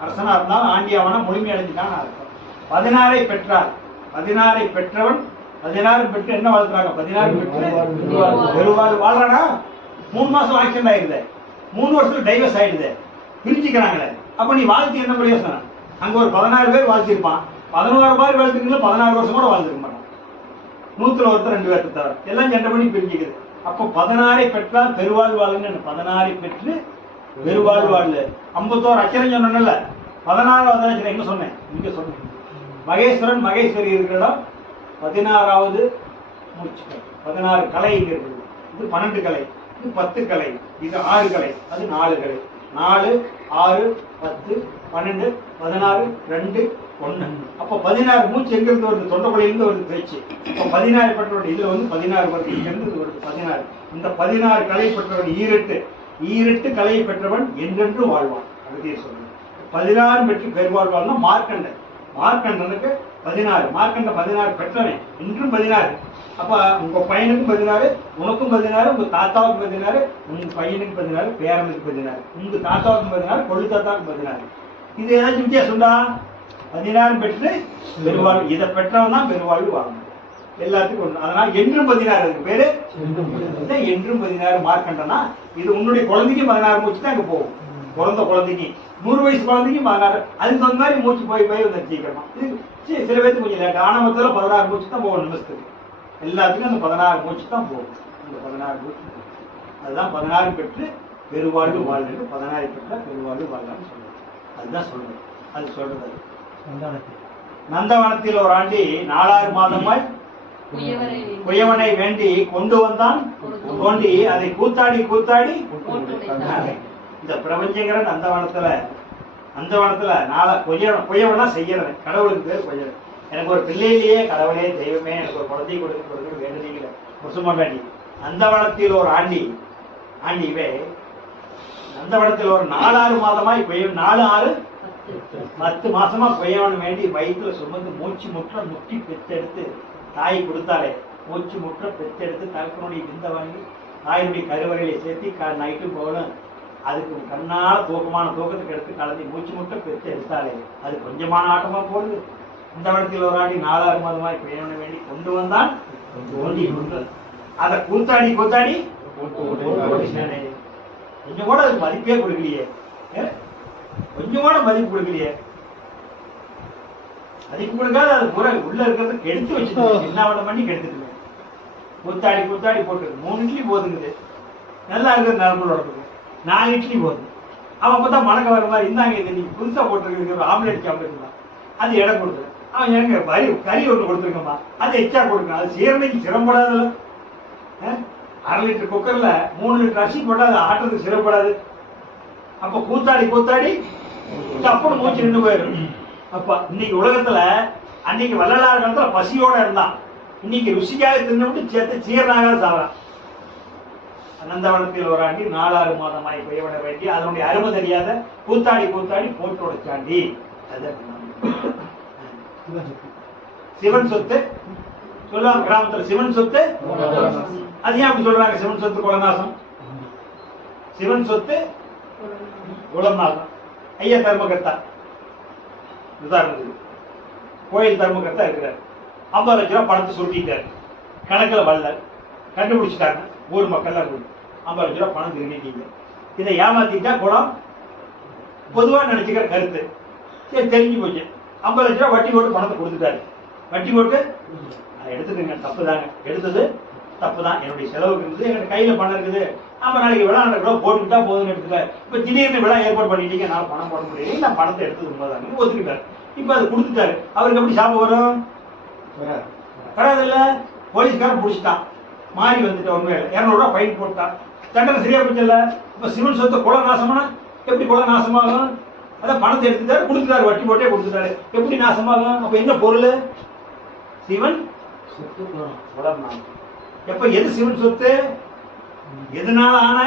அரசனா இருந்தாலும் ஆண்டி ஆவனா முழுமை அடைஞ்சிட்டான்னு அர்த்தம். 16 பெற்றார். 16 பெற்றவன் 16 பெற்று என்ன வாழ்த்துறாங்க? 16 பெற்று பெருவாழ் வாழ்றானா? 3 மாசம் ஆக்சிடென்ட் ஆயிடுது, 3 வருஷத்துல டைவர்ஸ் ஆயிடுது, பிரிஞ்சுக்கிறாங்களே. அப்ப நீ வாழ்த்து என்ன பிரயோசனம்? அங்க ஒரு 16 பேர் வாழ்த்திருப்பான். 11 பேர் வாழ்த்துக்கல, 16 வருஷம் கூட வாழ்ந்துருக்க மாட்டான். 100ல் ஒருத்தர் 2 பேர்த்து தவிர எல்லாம் சண்டை பண்ணி பிரிஞ்சுக்குது. அப்ப 16 பெற்றால் பெருவாழ் வாழ்ன்னு 16 பெற்று பெருவாழ் வாழ். 51 அச்சரம் சொன்னல, 16வது அச்சரம் எங்க சொன்னேன்? இங்க சொன்னேன். மகேஸ்வரன் மகேஸ்வரி இருக்கிற இடம் 16வது மூச்சுக்கள். 16 கலை இங்க இருக்குது. இது 12 கலை, இது 10 கலை, இது 6 கலை, அது 4 கலை. 4, 6, 10, 12, 16, 2, 1. அப்ப 16 மூச்சு எங்க இருந்து வருது? தொண்டைக்குழியிலிருந்து வருது பேச்சு. அப்ப 16 பெற்றவர்கள் இதுல வந்து 16 வருது, இங்க இருந்து வருது 16. இந்த 16 கலை பெற்றவன் ஈரெட்டு கலையை பெற்றவன் என்றென்று வாழ்வான். அதுக்கே சொல்றேன். 16 பெற்று பெருவாழ்வாள்னா மார்க்கண்டன். மார்க்கண்டனுக்கு 16. மார்க்கண்ட 16 பெற்றவன், இன்றும் 16. அப்ப உங்க பையனுக்கும் 16, உனக்கும் 16, உங்க தாத்தாவுக்கு 16, உங்க பையனுக்கு 16, பேரனுக்கு 16, உங்க தாத்தாவுக்கு 16, கொள்ளு தாத்தாவுக்கு 16. இது ஏதாச்சும் வித்தியாசம் உண்டா? 16 பெற்று பெருவாழ்வு. இதை பெற்றவன் தான் பெருவாழ்வு வாங்கணும். எல்லாத்துக்கும் ஒண்ணு. அதனால என்றும் 16 இருக்கு பேரு. என்றும் 16 மார்க்கண்டனா. இது உன்னுடைய குழந்தைக்கு 16 மூச்சு தான் அங்க போகும். பிறந்த குழந்தைக்கு 100 வயசு குழந்தைக்கு 16. அதுக்கு தகுந்த மாதிரி மூச்சு போய் வந்து சீக்கிரமா. சில பேருக்கு கொஞ்சம் லேட். ஆனமத்துல 16 மூச்சு தான் போகும் நிமிஷத்துக்கு. எல்லாத்துக்கும் அந்த 16 மூச்சு தான் போகும். இந்த 16 மூச்சு அதுதான் 16 பெற்று பெருவாழ்வு வாழ்ந்து 16 பெற்ற பெருவாழ்வு வாழ்ந்தான்னு சொல்றது. அதுதான் சொல்றது. அது சொல்றது. நந்தவனத்தில் ஒரு ஆண்டி 4 மாதமாய் குயவனை வேண்டி கொண்டு வந்தான். தோண்டி அதை கூத்தாடி இந்த பிரபஞ்சங்கிற நந்தவனத்துல 4 குயவனா செய்யறேன். கடவுளுக்கு பேர் குயவன். எனக்கு ஒரு பிள்ளையிலேயே கடவுளே தெய்வமே எனக்கு ஒரு குழந்தை கொடுக்க வேண்டுதீங்கள சும்மா வேண்டி நந்தவனத்தில் ஒரு ஆண்டிவே நந்தவனத்தில் ஒரு 4 மாதமாய் குயவன் 4, 6, 10 மாசமா குயவன் வேண்டி வயிற்றுல சுமந்து மூச்சு முற்ற முட்டி பெத்தெடுத்து தாய் கொடுத்தாலே மூச்சு முற்ற பெத்தெடுத்து தகப்பனுடைய விந்த வாங்கி தாயினுடைய கருவறையில சேர்த்து நைட்டும் போகணும். அதுக்கு கண்ணால தூக்கமான தூக்கத்துக்கு எடுத்து கலந்து மூச்சு முற்ற பெற்று எடுத்தாலே அது கொஞ்சமான ஆட்டமா போடுது. இந்த இடத்தில் ஒரு ஆண்டி 4 மாதமாய் குயவனை வேண்டி கொண்டு வந்தான். தோண்டி அதை கூத்தாடி கொஞ்சம் கூட அதுக்கு மதிப்பே கொடுக்கலையே. கொஞ்சம் கூட மதிப்பு கொடுக்கலையே. மதிப்பு கொடுக்காத அது பூரா உள்ள இருக்கிறத கெடுத்து வச்சுட்டு என்ன பண்ணி கெடுத்துட்டு கூத்தாடி போட்டு 3 இட்லி போதுங்குது. நல்லா இருக்கிறது நரம்பு உடம்புக்கு 4 இட்லி போதும். அவன் பார்த்தா மணக்க வர மாதிரி இருந்தாங்க. இது நீங்க புதுசா போட்டுருக்கு ஒரு ஆம்லேட் சாப்பிட்டு அது இடம் கொடுக்குது. அவன் எனக்கு கறி ஒன்று கொடுத்துருக்கம்மா, அது எச்சா கொடுங்க, அது செய்யறதுக்கு சிரமப்படாதுல்ல. 1/2 லிட்டர் குக்கர்ல 3 லிட்டர் அரிசி போட்டா அது ஆட்டுறதுக்கு சிரமப்படாது. அப்ப கூத்தாடி கூத்தாடி அப்புறம் மூச்சு நின்று போயிடும். அப்ப இன்னைக்கு உலகத்துல அன்னைக்கு வள்ளலார் காலத்துல பசியோட இருந்தான், இன்னைக்கு ருசிக்காக தின்னு சேர்த்து சீரனாக சாவறான். நந்தவனத்தில் ஒரு ஆண்டி 4-6 மாதமாய் பெய்யவிட வேண்டி அதனுடைய அருமை தெரியாத கூத்தாடி கூத்தாடி போட்டு உடைச்சாண்டி. சிவன் சொத்து சொல்லுவாங்க கிராமத்துல, சிவன் சொத்து. அது ஏன் அப்படி சொல்றாங்க? சிவன் சொத்து குலநாசம், சிவன் சொத்து குலநாசம். ஐயா தர்மகர்த்தா உதாரணத்துக்கு கோயில் தர்மகர்த்தா இருக்கிறார், 50 லட்ச ரூபாய் பணத்தை சுருட்டிட்டாரு, கணக்குல வரல, கண்டுபிடிச்சிட்டாங்க ஊர் மக்கள் தான், 50 லட்ச ரூபாய் பணம் திருடிட்டீங்க, இதை ஏமாத்திட்டா குலம் பொதுவா நினைச்சுக்கிற கருத்து. சரி தெரிஞ்சு போச்சு, 50 லட்ச ரூபாய் வட்டி போட்டு பணத்தை கொடுத்துட்டாரு. வட்டி போட்டு எடுத்துக்கங்க, தப்பு தாங்க, எடுத்தது தப்பு தான், என்னுடைய செலவுக்கு இருக்குது, எங்களுக்கு கையில பணம் இருக்குது, நம்ம நாளைக்கு விழா நடக்கிறோம் போட்டுக்கிட்டா போதுன்னு எடுத்துட்டாரு. இப்ப திடீர்னு விழா ஏற்பாடு பண்ணிட்டீங்க, நான் பணம் போட முடியல, நான் பணத்தை எடுத்தது உண்மைதாங்க ஒத்துக்கிட்டாரு. இப்ப அதை கொடுத்துட்டாரு, அவருக்கு எப்படி சாபம் வரும்? வராது இல்ல. போலீஸ்காரன் பிடிச்சிட்டான், மாறி வந்துட்டு உண்மையில 200 ரூபாய் ஃபைன் போட்டான், தண்டனை சரியா போச்சல்ல. இப்ப சிவன் சொத்து குல நாசம்னா எப்படி குல நாசமாகும்? அதான் பணத்தை எடுத்துட்டாரு, கொடுத்துட்டாரு, வட்டி போட்டே கொடுத்துட்டாரு, எப்படி நாசமாகும்? அப்ப என்ன பொருள்? சிவன் சொத்து குலம் நாசம். எப்ப எது சிவன் சொத்து? எதனால ஆன?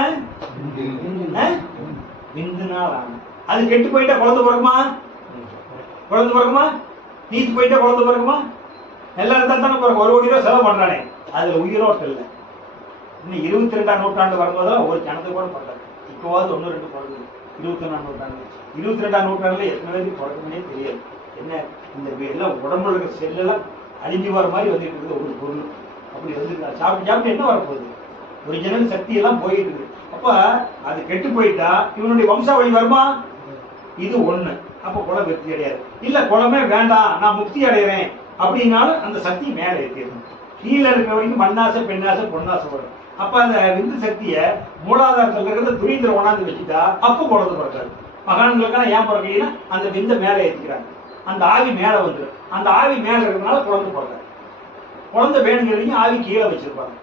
விந்துனால ஆன. அது கெட்டு போயிட்டா குழந்தை பிறகுமா? குழந்தை பிறகுமா? நீத்து போயிட்டா குழந்தை பிறகுமா? எல்லாம் இருந்தா தானே பிறகு. 1 கோடி ரூபாய் செலவு பண்றானே, அதுல உயிரோட்டம் இல்லை. இன்னும் 22ஆம் நூற்றாண்டு வரும்போதெல்லாம் ஒரு ஜனத்துக்கு கூட பிறக்காது. இப்போவாது 1-2 பிறகு. 21ஆம் நூற்றாண்டு 22ஆம் நூற்றாண்டுல எத்தனை பேருக்கு பிறக்குன்னே தெரியாது. என்ன இந்த எல்லாம் உடம்புல இருக்கிற செல்லெல்லாம் அழிஞ்சு வர மாதிரி வந்துட்டு இருக்குது ஒரு பொருள். அப்படி வந்து சாப்பிட்டு சாப்பிட்டு என்ன வரப்போகுது? ஒரிஜினல் சக்தி எல்லாம் போயிட்டு இருக்கு. அப்ப அது கெட்டு போயிட்டா இவனுடைய வம்சாவளி வருமா? இது ஒண்ணு. அப்ப குலம் வெற்றி அடையாது. இல்ல குலமே வேண்டாம், நான் முக்தி அடைகிறேன் அப்படின்னாலும் அந்த சக்தி மேல ஏற்றிடும். கீழே இருக்கிற வரைக்கும் மண்ணாசை பெண்ணாசை பொன்னாசை வரும். அப்ப அந்த விந்து சக்திய மூலாதாரத்தில் இருக்கிறத துரிந்திர கொண்டாந்து வச்சுட்டா அப்ப குழந்தை பிறக்காது. மகான்களுக்கான ஏன் பிறக்கலைன்னா அந்த விந்த மேல ஏற்றிக்கிறாங்க, அந்த ஆவி மேல வந்துடும். அந்த ஆவி மேல இருக்கிறதுனால குழந்தை பிறக்காது. குழந்தை வேணுங்கிறதையும் ஆவி கீழே வச்சிருப்பாங்க,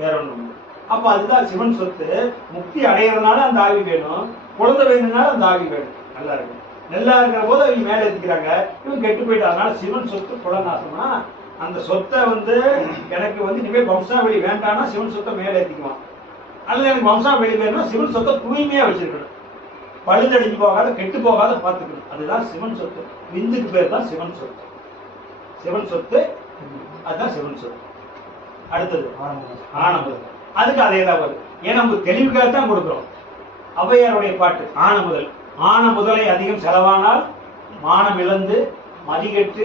வேற ஒண்ணு. அப்ப அதுதான் சிவன் சொத்து. முக்தி அடையிறதுனால அந்த ஆவி வேணும், குழந்தை வேணும்னால அந்த ஆவி வேணும். நல்லா இருக்கு, நல்லா இருக்கிற போது அவங்க மேல ஏற்றிக்கிறாங்க, இவன் கெட்டு போயிட்டாங்க. சிவன் சொத்து குலநாசம்னா அந்த சொத்தை வந்து எனக்கு வந்து இனிமேல் வம்சாவளி வேண்டாம்னா சிவன் சொத்தை மேல ஏற்றிக்குவான். அல்லது எனக்கு வம்சாவளி வேணும்னா சிவன் சொத்தை தூய்மையா வச்சிருக்கணும், பழுதடைஞ்சு போகாத கெட்டு போகாத பார்த்துக்கணும். அதுதான் சிவன் சொத்து. விந்துக்கு பேர் தான் சிவன் சொத்து. சிவன் சொத்து அதுதான் சிவன் சொத்து. அடுத்தது ஆனமுதல். அதுக்கு அதே தான் வருது. ஏன்னா நம்ம தெளிவுக்காகத்தான் கொடுக்குறோம். ஔவையாருடைய பாட்டு ஆனமுதல். ஆன முதலை அதிகம் செலவானால் மானம் இழந்து மதிகெட்டு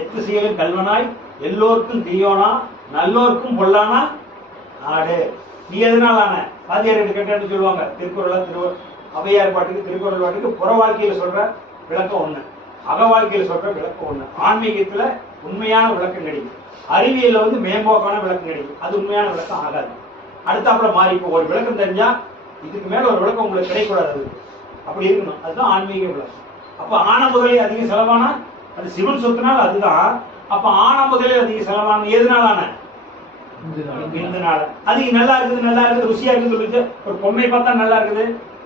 எத்து செயலும் கல்வனாய் எல்லோருக்கும் தீயோனா நல்லோருக்கும் பொல்லானா ஆடு. நீ எதனால ஆன? பாத்தியார் கேட்டேன்னு சொல்லுவாங்க. திருக்குறள் ஔவையார் பாட்டுக்கு திருக்குறள் பாட்டுக்கு புற வாழ்க்கையில சொல்ற விளக்கம் ஒண்ணு, அக வாழ்க்கையில சொல்ற விளக்கம் ஒண்ணு. ஆன்மீகத்துல உண்மையான விளக்கம் கிடைக்கும், அறிவியல்ல வந்து மேம்போக்கான விளக்கம் கிடைக்கும். அது உண்மையான விளக்கம் ஆகாது. அடுத்தாப்புல மாறி இப்போ ஒரு விளக்கம் தெரிஞ்சா இதுக்கு மேல ஒரு விளக்கம் உங்களுக்கு கிடைக்கூடாது, அப்படி இருக்கணும். அதுதான் ஆன்மீக விளக்கம். அப்ப ஆன முதலே அதிக செலவானா அது சிவன் சொத்துனால அதுதான். அப்ப ஆன முதலே அதிக செலவான எதுனால? விந்துனால. அதிக நல்லா இருக்குது, நல்லா இருக்குது, ருசியா இருக்குது சொல்லிட்டு ஒரு பொம்மை பார்த்தா நல்லா இருக்குது,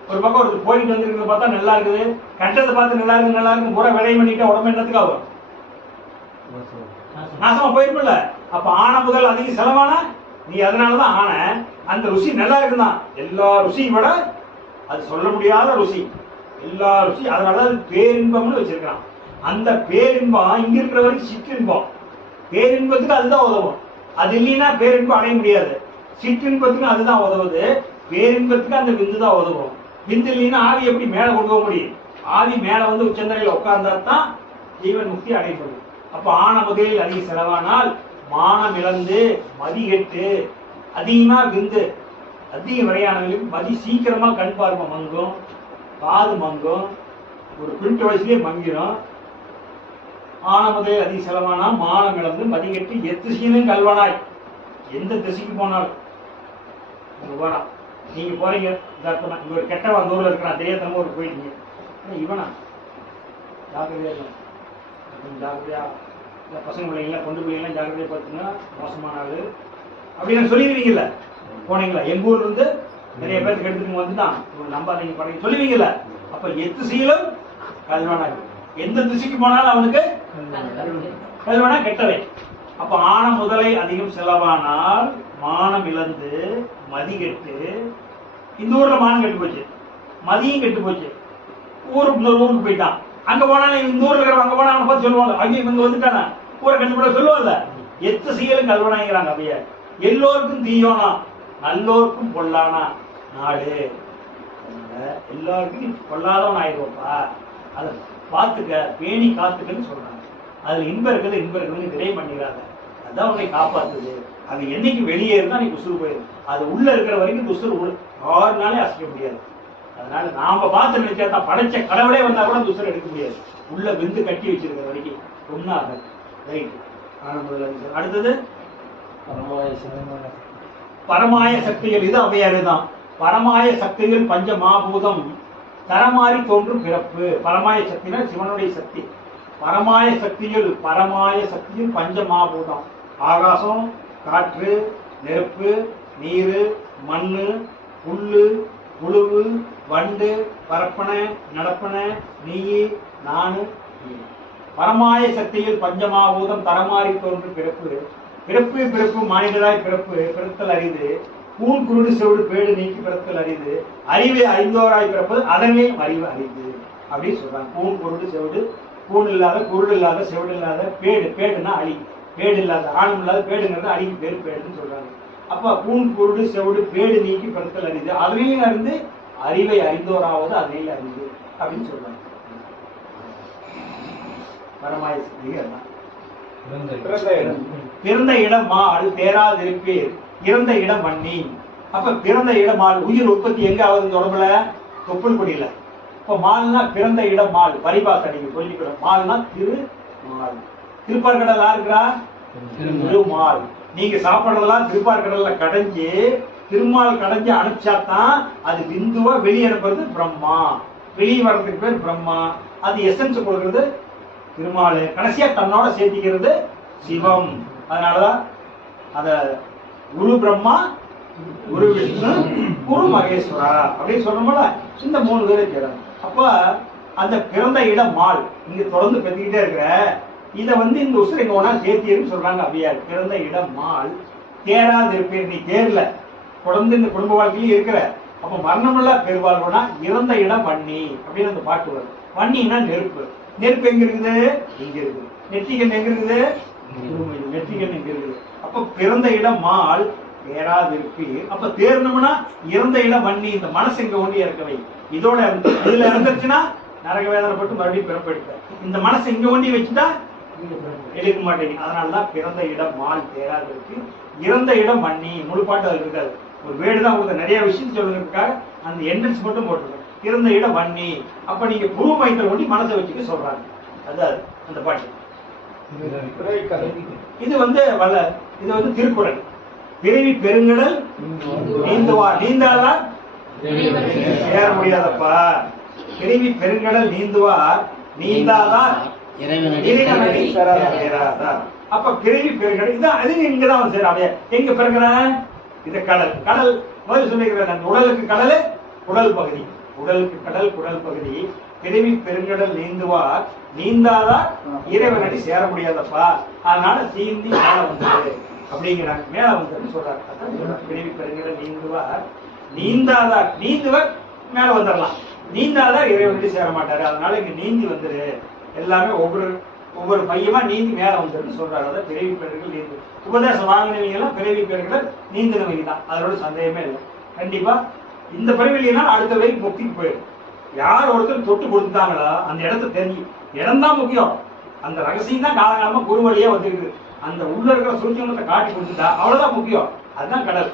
ஒரு பக்கம் ஒரு போயிட்டு வந்துருக்கிறத பார்த்தா நல்லா இருக்குது, கண்டதை பார்த்து நல்லா இருக்கு நல்லா இருக்கு பூரா விடை பண்ணிட்டா உடம்பு என்னத்துக்கு ஆகும்? நாசமா போயிருக்கும்ல. அப்ப ஆன முதல் அதிக செலவானா நீ அதனாலதான் ஆன. அந்த ருசி நல்லா இருக்குதான், எல்லா ருசியும் விட அது சொல்ல முடியாத ருசி, எல்லா ருசி. அதனாலதான் அது பேரின்பம்னு வச்சிருக்கான். அந்த பேரின்பம் இங்க இருக்கிற வரைக்கும் சிற்றின்பம். பேரின்பத்துக்கு அதுதான் உதவும். அது இல்லைன்னா பேரின்பம் அடைய முடியாது. சிற்றின்பத்துக்கு அதுதான் உதவுது, பேரின்பத்துக்கு அந்த விந்து தான் உதவும். விந்து இல்லைன்னா ஆவி எப்படி மேல கொண்டு போக முடியும்? ஆவி மேல வந்து உச்சந்தரையில் உட்கார்ந்தா தான் ஜீவன் முக்தி அடையப்படும். அப்ப ஆன முதலில் அதிக செலவானால் மானம் இழந்து மதிகெட்டு அதிகமா விந்து அதிக வரையானவர்களுக்கு மதி சீக்கிரமா கண் பார்வை மங்கும், காது மங்கும், ஒரு குறிப்பிட்ட வயசுலயே மங்கிடும். ஆன முதலில் அதிக செலவானா மானம் இழந்து மதிகெட்டு எத்திசையிலும் கல்வனாய். எந்த திசைக்கு போனாலும் நீங்க போறீங்க, இங்க ஒரு கெட்டவா அந்த ஊர்ல இருக்கிறான், தெரியாதனமா ஒரு போயிட்டீங்க, இவனா ஜாக்கிரதையா ஜாக்கிரதையா இந்த பசங்க பிள்ளைங்களா கொண்டு பிள்ளைங்களாம் ஜாக்கிரதையா பார்த்துங்க, மோசமான ஆளு அப்படின்னு சொல்லிடுவீங்கல்ல. போனீங்களா? எங்க ஊர்ல இருந்து நிறைய பேருக்கு எடுத்துட்டு வந்துதான் நம்பாதீங்க பண்ணி சொல்லுவீங்கல்ல. அப்ப எத்திசையிலும் கல்வனா, எந்த திசைக்கு போனாலும் அவனுக்கு கல்வனா கெட்டவை. அப்ப ஆன முதலை அதிகம் செலவானால் மானம் இழந்து மதி கெட்டு, இந்த ஊர்ல மானம் கெட்டு போச்சு, மதியம் கெட்டு போச்சு. ஊருக்கு போயிட்டான். அங்க போனாலும் இந்த ஊர்ல இருக்கிற அங்க போனா அவனை பார்த்து சொல்லுவாங்க, ஐயோ இவங்க வந்துட்டானா ஊரை கண்டுபிட சொல்லுவாங்கல்ல. எத்து செய்யலும் கல்வனாங்கிறாங்க. அப்படியே எல்லோருக்கும் தீயோனா நல்லோருக்கும் பொல்லானா நாடு, எல்லாருக்கும் நீ பொல்லாதவன் ஆயிடுவோப்பா, அதை பார்த்துக்க, பேணி காத்துக்கன்னு சொல்றாங்க. அதுல இன்பம் இருக்குது, இன்பம் இருக்குதுன்னு விரை பண்ணிடுறாங்க. அதான் உன்னை காப்பாத்துது. அது என்னைக்கு வெளியே இருந்தா நீ உசுறு போயிடும். அது உள்ள இருக்கிற வரைக்கும் உசுறு 6 நாளே அசைக்க முடியாது. அதனால நாம பார்த்து நினைச்சா தான், படைச்ச கடவுளே வந்தா கூட அந்த உசுரை எடுக்க முடியாது. உள்ள விந்து கட்டி வச்சிருக்கிற வரைக்கும் ஒன்னாக. ரைட். அடுத்தது பரமாய சக்திகள். இது அவையாறு தான். பரமாய சக்திகள் பஞ்ச மாபூதம் தரமாறி தோன்றும் பிறப்பு. பரமாய சக்தினா சிவனுடைய சக்தி. பரமாய சக்தியில் பஞ்ச மாபூதம். ஆகாசம், காற்று, நெருப்பு, நீரு, மண்ணு, புல்லு, புழுவு, வண்டு, பரப்பனை, நடப்பனை, நீயி, நானு. பரமாய சக்தியில் பஞ்சமாபூதம் தரமாறி தோன்றும் பிறப்பு. பிறப்பு மானிடராய் பிறப்பு, பிறத்தல் அரிது. கூண் குருடு செவிடு பேடு நீக்கி பிறத்தல் அரிது. அறிவு அறிந்தோராய் பிறப்பது அதனே அறிவு அரிது அப்படின்னு சொல்றாங்க. கூண் குருடு செவிடு, கூண் இல்லாத, குருடு இல்லாத, செவிடு இல்லாத, பேடுனா அழி, பேடு இல்லாத, ஆணும் இல்லாத பேடுங்கிறது அழிக்கு பேர் பேடுன்னு சொல்றாங்க. அப்ப கூண் குருடு செவிடு பேடு நீக்கி பிறத்தல் அரிது. அதனையும் அறிந்து அறிவை அறிந்தோராவது அதனையும் அறிந்து அப்படின்னு சொல்றாங்க. பரமாய சக்தி. பிறந்த இடம் மால் தேராதிருப்பீர், இறந்த இடம் மண்ணி. அப்ப பிறந்த இடம் மால், உயிர் உற்பத்தி எங்க ஆகுது உடம்புல? தொப்புள் கொடியில. இப்ப மால்னா பிறந்த இடம் மால், பரிபாச நீங்க சொல்லிக்கிறோம். மால்னா திருமால். திருப்பார்கடல் யாருக்குறா? திருமால். நீங்க சாப்பிடுறதெல்லாம் திருப்பார்கடல்ல கடைஞ்சு, திருமால் கடைஞ்சு அனுப்பிச்சாதான் அது பிந்துவா வெளியே அனுப்புறது பிரம்மா. வெளியே வர்றதுக்கு பேர் பிரம்மா. அது எசன்ஸ் கொடுக்கறது திருமால். கடைசியா தன்னோட சேர்த்திக்கிறது சிவம். அதனாலதான் அத குரு பிரம்மா, குரு விஷ்ணு, குரு மகேஸ்வரா அப்படின்னு சொன்னோம்ல. இந்த 3 பேரை கேட்கணும். அப்ப அந்த பிறந்த இடம் மால் இங்க தொடர்ந்து பெற்றுக்கிட்டே இருக்கிற இத இந்த உசுரை எங்க ஒன்னா சேர்த்தியன்னு சொல்றாங்க அவ்வையார். பிறந்த இடம் மால் தேராது இருப்பேர். நீ தேர்ல தொடர்ந்து இந்த குடும்ப வாழ்க்கையில இருக்கிற. அப்ப மரணமுள்ள பெருவாழ்வுனா இறந்த இடம் வன்னி அப்படின்னு அந்த பாட்டு வரும். வன்னின்னா நெருப்பு. நெருப்பு எங்க இருக்குது? இங்க இருக்குது. நெற்றிகன் எங்க இருக்குது? நெற்றிகன் எங்க இருக்குது? அப்ப பிறந்த இடம் மால் தேராதிருப்பி. அப்ப தேர்னம்னா இறந்த இடம் வன்னி. இந்த மனசு இங்க ஒண்டி இருக்கவை. இதோட இதுல இறந்துச்சுன்னா நரக வேதனைப்பட்டு மறுபடியும் பிறப்பெடுக்க. இந்த மனசை இங்க ஒண்டி வச்சுட்டா எடுக்க மாட்டேங்க. அதனாலதான் பிறந்த இடம் மால் தேராதிருப்பி, இறந்த இடம் வன்னி. முழு பாட்டு அதுல இருக்காது. ஒரு வேடு தான் உங்களுக்கு நிறைய விஷயம் சொல்றதுக்காக அந்த என்ட்ரன்ஸ் மட்டும் போட்டுருக்கோம். இறந்த இடம் வன்னி. அப்ப நீங்க குரு மையத்தை ஒண்டி மனசை வச்சுக்க சொல்றாங்க. அதான் அந்த பாட்டு. இது வல்ல. இது திருக்குறள். பிறவி பெருங்கடல் நீந்துவார். நீந்தாதான் சேர முடியாதப்பா. பிறவி பெருங்கடல் நீந்துவார், நீந்தாதான் இறைவனடி சேராதார். அப்ப பிறவி பெருங்கடல் இதான். அது இங்கதான் சேராமையா. எங்க பிறகுற இது கடல். கடல் முதல் சொல்லிக்கிறேன். உடலுக்கு கடல் குடல் பகுதி, உடலுக்கு கடல் குடல் பகுதி. பிறவி பெருங்கடல் நீந்துவார், நீந்தாதான் இறைவனடி சேர முடியாதப்பா. அதனால சீந்தி மேல வந்தது அப்படிங்கிறாங்க. மேல வந்ததுன்னு சொல்றாங்க. பிறவி பெருங்கடல் நீந்துவார், நீந்தாதார். நீந்துவர் மேல வந்துடலாம், நீந்தாதான் இறைவனடி சேர மாட்டாரு. அதனால இங்க நீந்தி வந்துரு. எல்லாமே ஒவ்வொரு பையமா நீந்தி மேல வந்துருன்னு சொல்றாரு. அதான் பிறவி பெருங்கள் நீந்து. உபதேசம் வாங்கினவங்க எல்லாம் பிறவி பெருங்கள் நீந்தினவங்க தான். அதோட சந்தேகமே இல்லை. கண்டிப்பா இந்த பிறவிலினா அடுத்த வரைக்கும் முக்திக்கு போயிடும். யார் ஒருத்தர் தொட்டு கொடுத்தாங்களோ அந்த இடத்த தெரிஞ்சு, இடம் தான் முக்கியம். அந்த ரகசியம் தான் காலகாலமா குரு வழியா வந்துருக்கு. அந்த உள்ள இருக்கிற சூழ்ச்சியத்தை காட்டி கொடுத்துட்டா அவ்வளவுதான் முக்கியம். அதுதான் கடல்.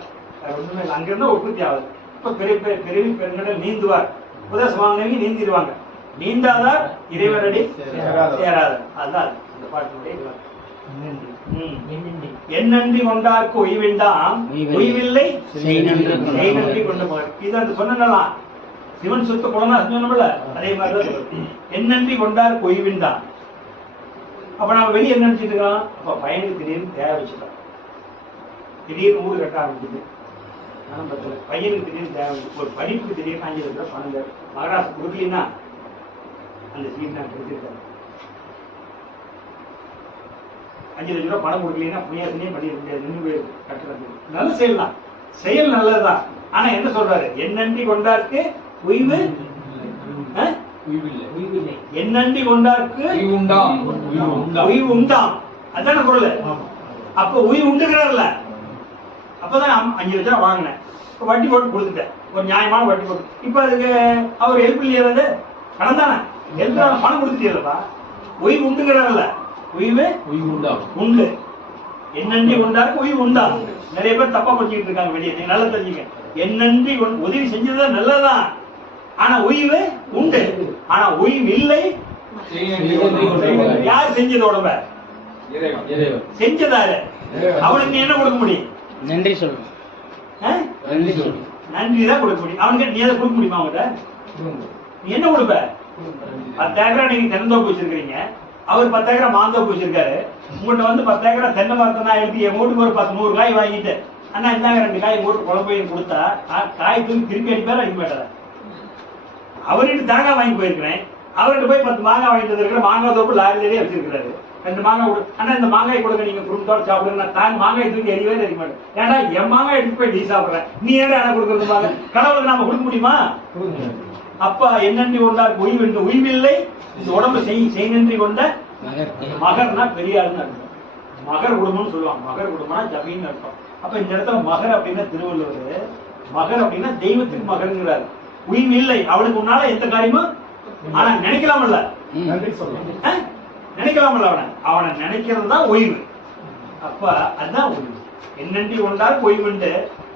ஒண்ணுமே இல்லை. அங்கிருந்தா உற்பத்தி ஆகுது. இப்ப பிறவி பெருங்கடல் நீந்துவார். உபதேசம் வாங்கினவங்க நீந்திடுவாங்க. நீந்தாதார் இறைவனடி சேராதார். அதுதான் இந்த பாட்டினுடைய என்னன்றி கொண்டார்க்கு ஒய்விண்டாம், ஒய்வில்லை நன்றி கொண்ட மகன். இது அந்த சொன்னலாம் சிவன் சொத்து குழந்தை சொன்னோம்ல, அதே மாதிரிதான் என்னன்றி கொண்டார்க்கு ஒய்விண்டாம். அப்ப நம்ம வெளியே என்ன நினைச்சிட்டு இருக்கோம்? அப்ப பையனுக்கு திடீர்னு தேவை வச்சுட்டோம், திடீர்னு ஊடு கட்ட ஆரம்பிக்குது, பையனுக்கு திடீர்னு தேவை, ஒரு படிப்புக்கு திடீர்னு 5 லட்சம் ரூபாய் பணம் தேவை, மகராசு கொடுக்கலன்னா அந்த சீட் நான் கொடுத்துருக்கேன். 5 லட்சம் ரூபாய் பணம் கொடுக்கலன்னா புண்ணியாசனையும் பண்ணிட முடியாது, நின்று போயிருக்கு கட்டுறது. நல்ல செயல் தான், செயல் நல்லதுதான். ஆனா என்ன சொல்றாரு? என்னன்றி கொண்டாருக்கு உய்வு என்னன்றி கொண்டாருக்கு உய்வு உண்டாம். அதான பொருள். அப்ப உய்வு உண்டுகிறார்ல, அப்பதான் 5 லட்சம் ரூபாய் வாங்கினேன், வட்டி போட்டு கொடுத்துட்டேன், ஒரு நியாயமான வட்டி போட்டு. இப்ப அதுக்கு அவர் ஹெல்ப் இல்லையா? கடன் தானே, ஹெல்ப் பணம் கொடுத்துட்டீங்களப்பா, உய்வு உண்டுகிறார்ல. உய்வு உண்டு, என்னன்றி கொண்டாருக்கு உய்வு உண்டா. நிறைய பேர் தப்பா படிச்சுட்டு இருக்காங்க வெளியே, நீங்க நல்லா தெரிஞ்சுக்க. என்னன்றி உதவி செஞ்சதுதான் நல்லதுதான், ஆனா உய்வு உண்டு. ஆனா உய்வு இல்லை. யார் செஞ்சது? உடம்ப செஞ்சதாரு. அவனுக்கு என்ன கொடுக்க முடியும்? நன்றி சொல்லணும். நன்றி தான் கொடுக்க முடியும். அவனுக்கு நீ அதை கொடுக்க முடியுமா? அவங்ககிட்ட நீ என்ன கொடுப்ப? 10 ஏக்கரா நீங்க தென்னந்தோப்பு வச்சிருக்கீங்க, அவர் 10 ஏக்கரா மாந்தோப்பு வச்சிருக்காரு. உங்கள்கிட்ட வந்து 10 ஏக்கரா தென்னை மரத்தை நான் எழுதி என் வீட்டுக்கு ஒரு 100 காய் வாங்கிட்டு, அண்ணா இந்தாங்க 2 காய் போட்டு குழம்பு கொடுத்தா காய் தூக்கி திருப்பி அடிப்பாரு, அடிக்க மாட்டாரு. அவர்கிட்ட தேங்காய் வாங்கி போயிருக்கிறேன், அவர்கிட்ட போய் 10 மாங்காய் வாங்கிட்டு வந்துருக்கிற, மாங்காய் தோப்பு லாரிலேயே வச்சிருக்கிறாரு. 2 மாங்காய் கொடு, அண்ணா இந்த மாங்காய் கொடுங்க, நீங்க குடும்பத்தோட சாப்பிடுங்க. நான் மாங்காய் தூக்கி எரியவே எரிய மாட்டேன். ஏன்னா என் மாங்காய் எடுத்து போய் நீ சாப்பிடுறேன், நீ ஏன்னா எனக்கு கொடுக்கறது மாங்க? கடவுளுக்கு நாம கொடுக்க முடியுமா? அப்ப என்னன்றி கொண்டார் உய்வு என்று உய்வில்லை. இந்த உடம்பு செய் நன்றி கொண்ட மகர்னா பெரியாருன்னு அர்த்தம். மகர் குடும்பம்னு சொல்லுவாங்க. மகர் குடும்பம்னா ஜமீன் அர்த்தம். அப்ப இந்த இடத்துல மகர் அப்படின்னா திருவள்ளுவர், மகர் அப்படின்னா தெய்வத்துக்கு மகர்ங்கிறாரு. உய்வு இல்லை அவனுக்கு, உன்னால எந்த காரியமும். ஆனா நினைக்கலாம்ல, நினைக்கலாம்ல, அவனை நினைக்கிறது தான் ஓய்வு. அப்ப அதுதான் ஓய்வு. என்னன்றி கொண்டால் ஓய்வுண்டு.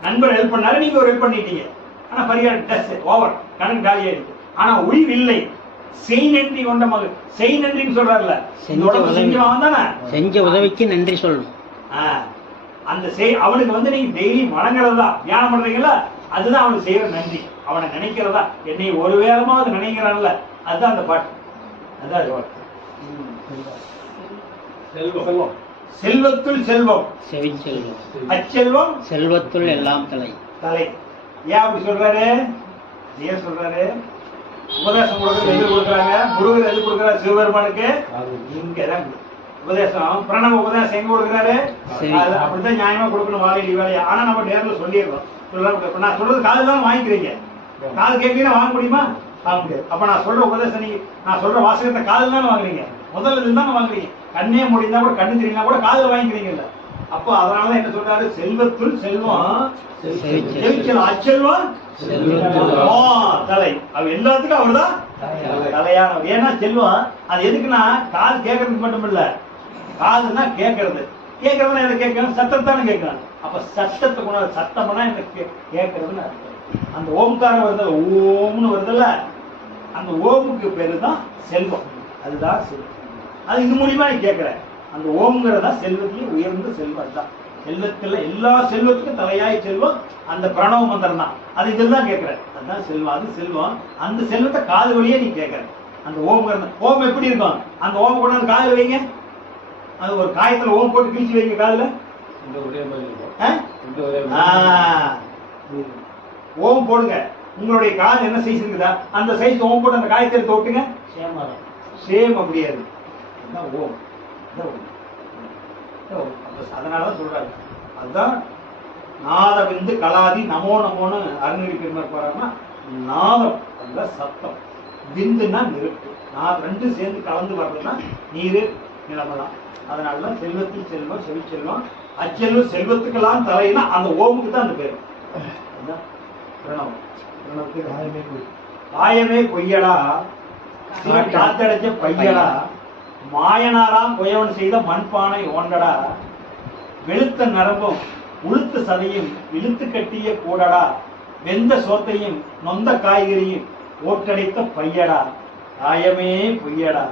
நண்பர் ஹெல்ப் பண்ணாரு, நீங்க ஒரு ஹெல்ப் பண்ணிட்டீங்க, ஆனா பரிகாரம் டெஸ்ட் ஓவர், கணக்கு காலி ஆயிடுச்சு. ஆனா ஓய்வு இல்லை. செய் நன்றி கொண்ட மகள், செய் நன்றின்னு சொல்றாருல, செஞ்ச உதவிக்கு நன்றி சொல்லணும். அந்த செய் அவனுக்கு வந்து நீங்க டெய்லி வணங்குறதா, தியானம் பண்றீங்களா, அதுதான் அவனுக்கு செய்யற நன்றி. அவனை நினைக்கிறதா, என்னை ஒரு வேளமாவது நினைக்கிறான்ல, அதுதான் அந்த பாட்டு. அதான் செல்வத்துள் செல்வம் செவிச்செல்வம், அச்செல்வம் செல்வத்துள் எல்லாம் தலை. தலை. ஏன் அப்படி சொல்றாரு? ஏன் சொல்றாரு? உபதேசம் கொடுக்கறது எது கொடுக்குறாங்க? முருகர் எது கொடுக்குறாரு? சிவபெருமானுக்கு இங்கதான் உபதேசம். பிரணவ உபதேசம் எங்க கொடுக்குறாரு? அப்படித்தான் நியாயமா கொடுக்கணும், வாழையில வேலையா. ஆனா நம்ம நேரில் சொல்லிடுறோம். நான் சொல்றது காது தான் வாங்கிக்கிறீங்க, காது கேட்கலாம் வாங்க முடியுமா? வாங்க முடியாது. அப்ப நான் சொல்ற உபதேசம், நீங்க நான் சொல்ற வாசகத்தை காது தானே வாங்குறீங்க, முதல்ல இதுதான் வாங்குறீங்க. கண்ணே முடிந்தா கூட, கண்ணு தெரியுனா கூட காதுல வாங்கிக்கிறீங்கல்ல. அப்போ அதனாலதான் என்ன சொல்றாரு? செல்வத்துள் செல்வம், அச்செல்வம் தலை. அவ எல்லாத்துக்கும் அவர்தான் தலையானவர். ஏன்னா செல்வம் அது எதுக்குன்னா, காது கேட்கறதுக்கு மட்டும் இல்ல, காதுன்னா கேட்கறது. கேட்கறதுன்னா என்ன கேட்கணும்? சத்தத்தானே கேட்கணும். அப்ப சத்தத்தை கொண்டு, சத்தம்னா எனக்கு கேட்கறதுன்னு அர்த்தம். அந்த ஓம்காரம் வருது, ஓம்னு வருதுல்ல, அந்த ஓமுக்கு பேரு தான் செல்வம். அதுதான் செல்வம். அது இது மூலியமா நீ கேட்கிற அந்த ஓம்ங்கிறதா செல்வத்திலேயே உயர்ந்த செல்வம் தான். செல்வத்துல எல்லா செல்வத்துக்கும் தலையாய் செல்வம் அந்த பிரணவ மந்திரம் தான். அது இதில் தான் கேட்கிற, அதுதான் செல்வம். அது செல்வம். அந்த செல்வத்தை காது வழியே நீ கேட்கிற. அந்த ஓம்ங்கிறது, ஓம் எப்படி இருக்கும்? அந்த ஓம் கொண்டு வந்து காதுல வைங்க, அது ஒரு காயத்துல ஓம் போட்டு கிழிச்சு வைங்க காதுல. ஓம் போடுங்க. உங்களுடைய காது என்ன சைஸ் இருக்குதா, அந்த சைஸ் ஓம் போட்டு அந்த காயத்தை எடுத்து ஓட்டுங்க, சேம் அப்படியே இருக்கு. ஓம். அதனாலதான் சொல்றாரு. அதுதான் நாத விந்து கலாதி நமோ நமோன்னு அருணகிரி பெருமாள் போறாங்கன்னா, நாதம் அதுல சத்தம், விந்துன்னா நெருப்பு, ரெண்டும் சேர்ந்து கலந்து வர்றதுன்னா நீரு நிலமெல்லாம். அதனாலதான் செல்வத்தில் செல்வம், செவிச்செல்வம், அச்செல்வம் செல்வத்துக்கெல்லாம் தலையினா அந்த ஓமுக்கு தான் அந்த பேரு. பிரணவம். காயமே பொய்யடா, காத்தடைச்ச பையடா, மாயனாராம் குயவன் செய்த மண்பானை ஓண்டடா, வெளுத்த நரம்பும் உளுத்த சதையும் இழுத்து கட்டிய கூடடா, வெந்த சோத்தையும் நொந்த காய்கறியும் ஓட்டடைத்த பையடா, காயமே பொய்யடா,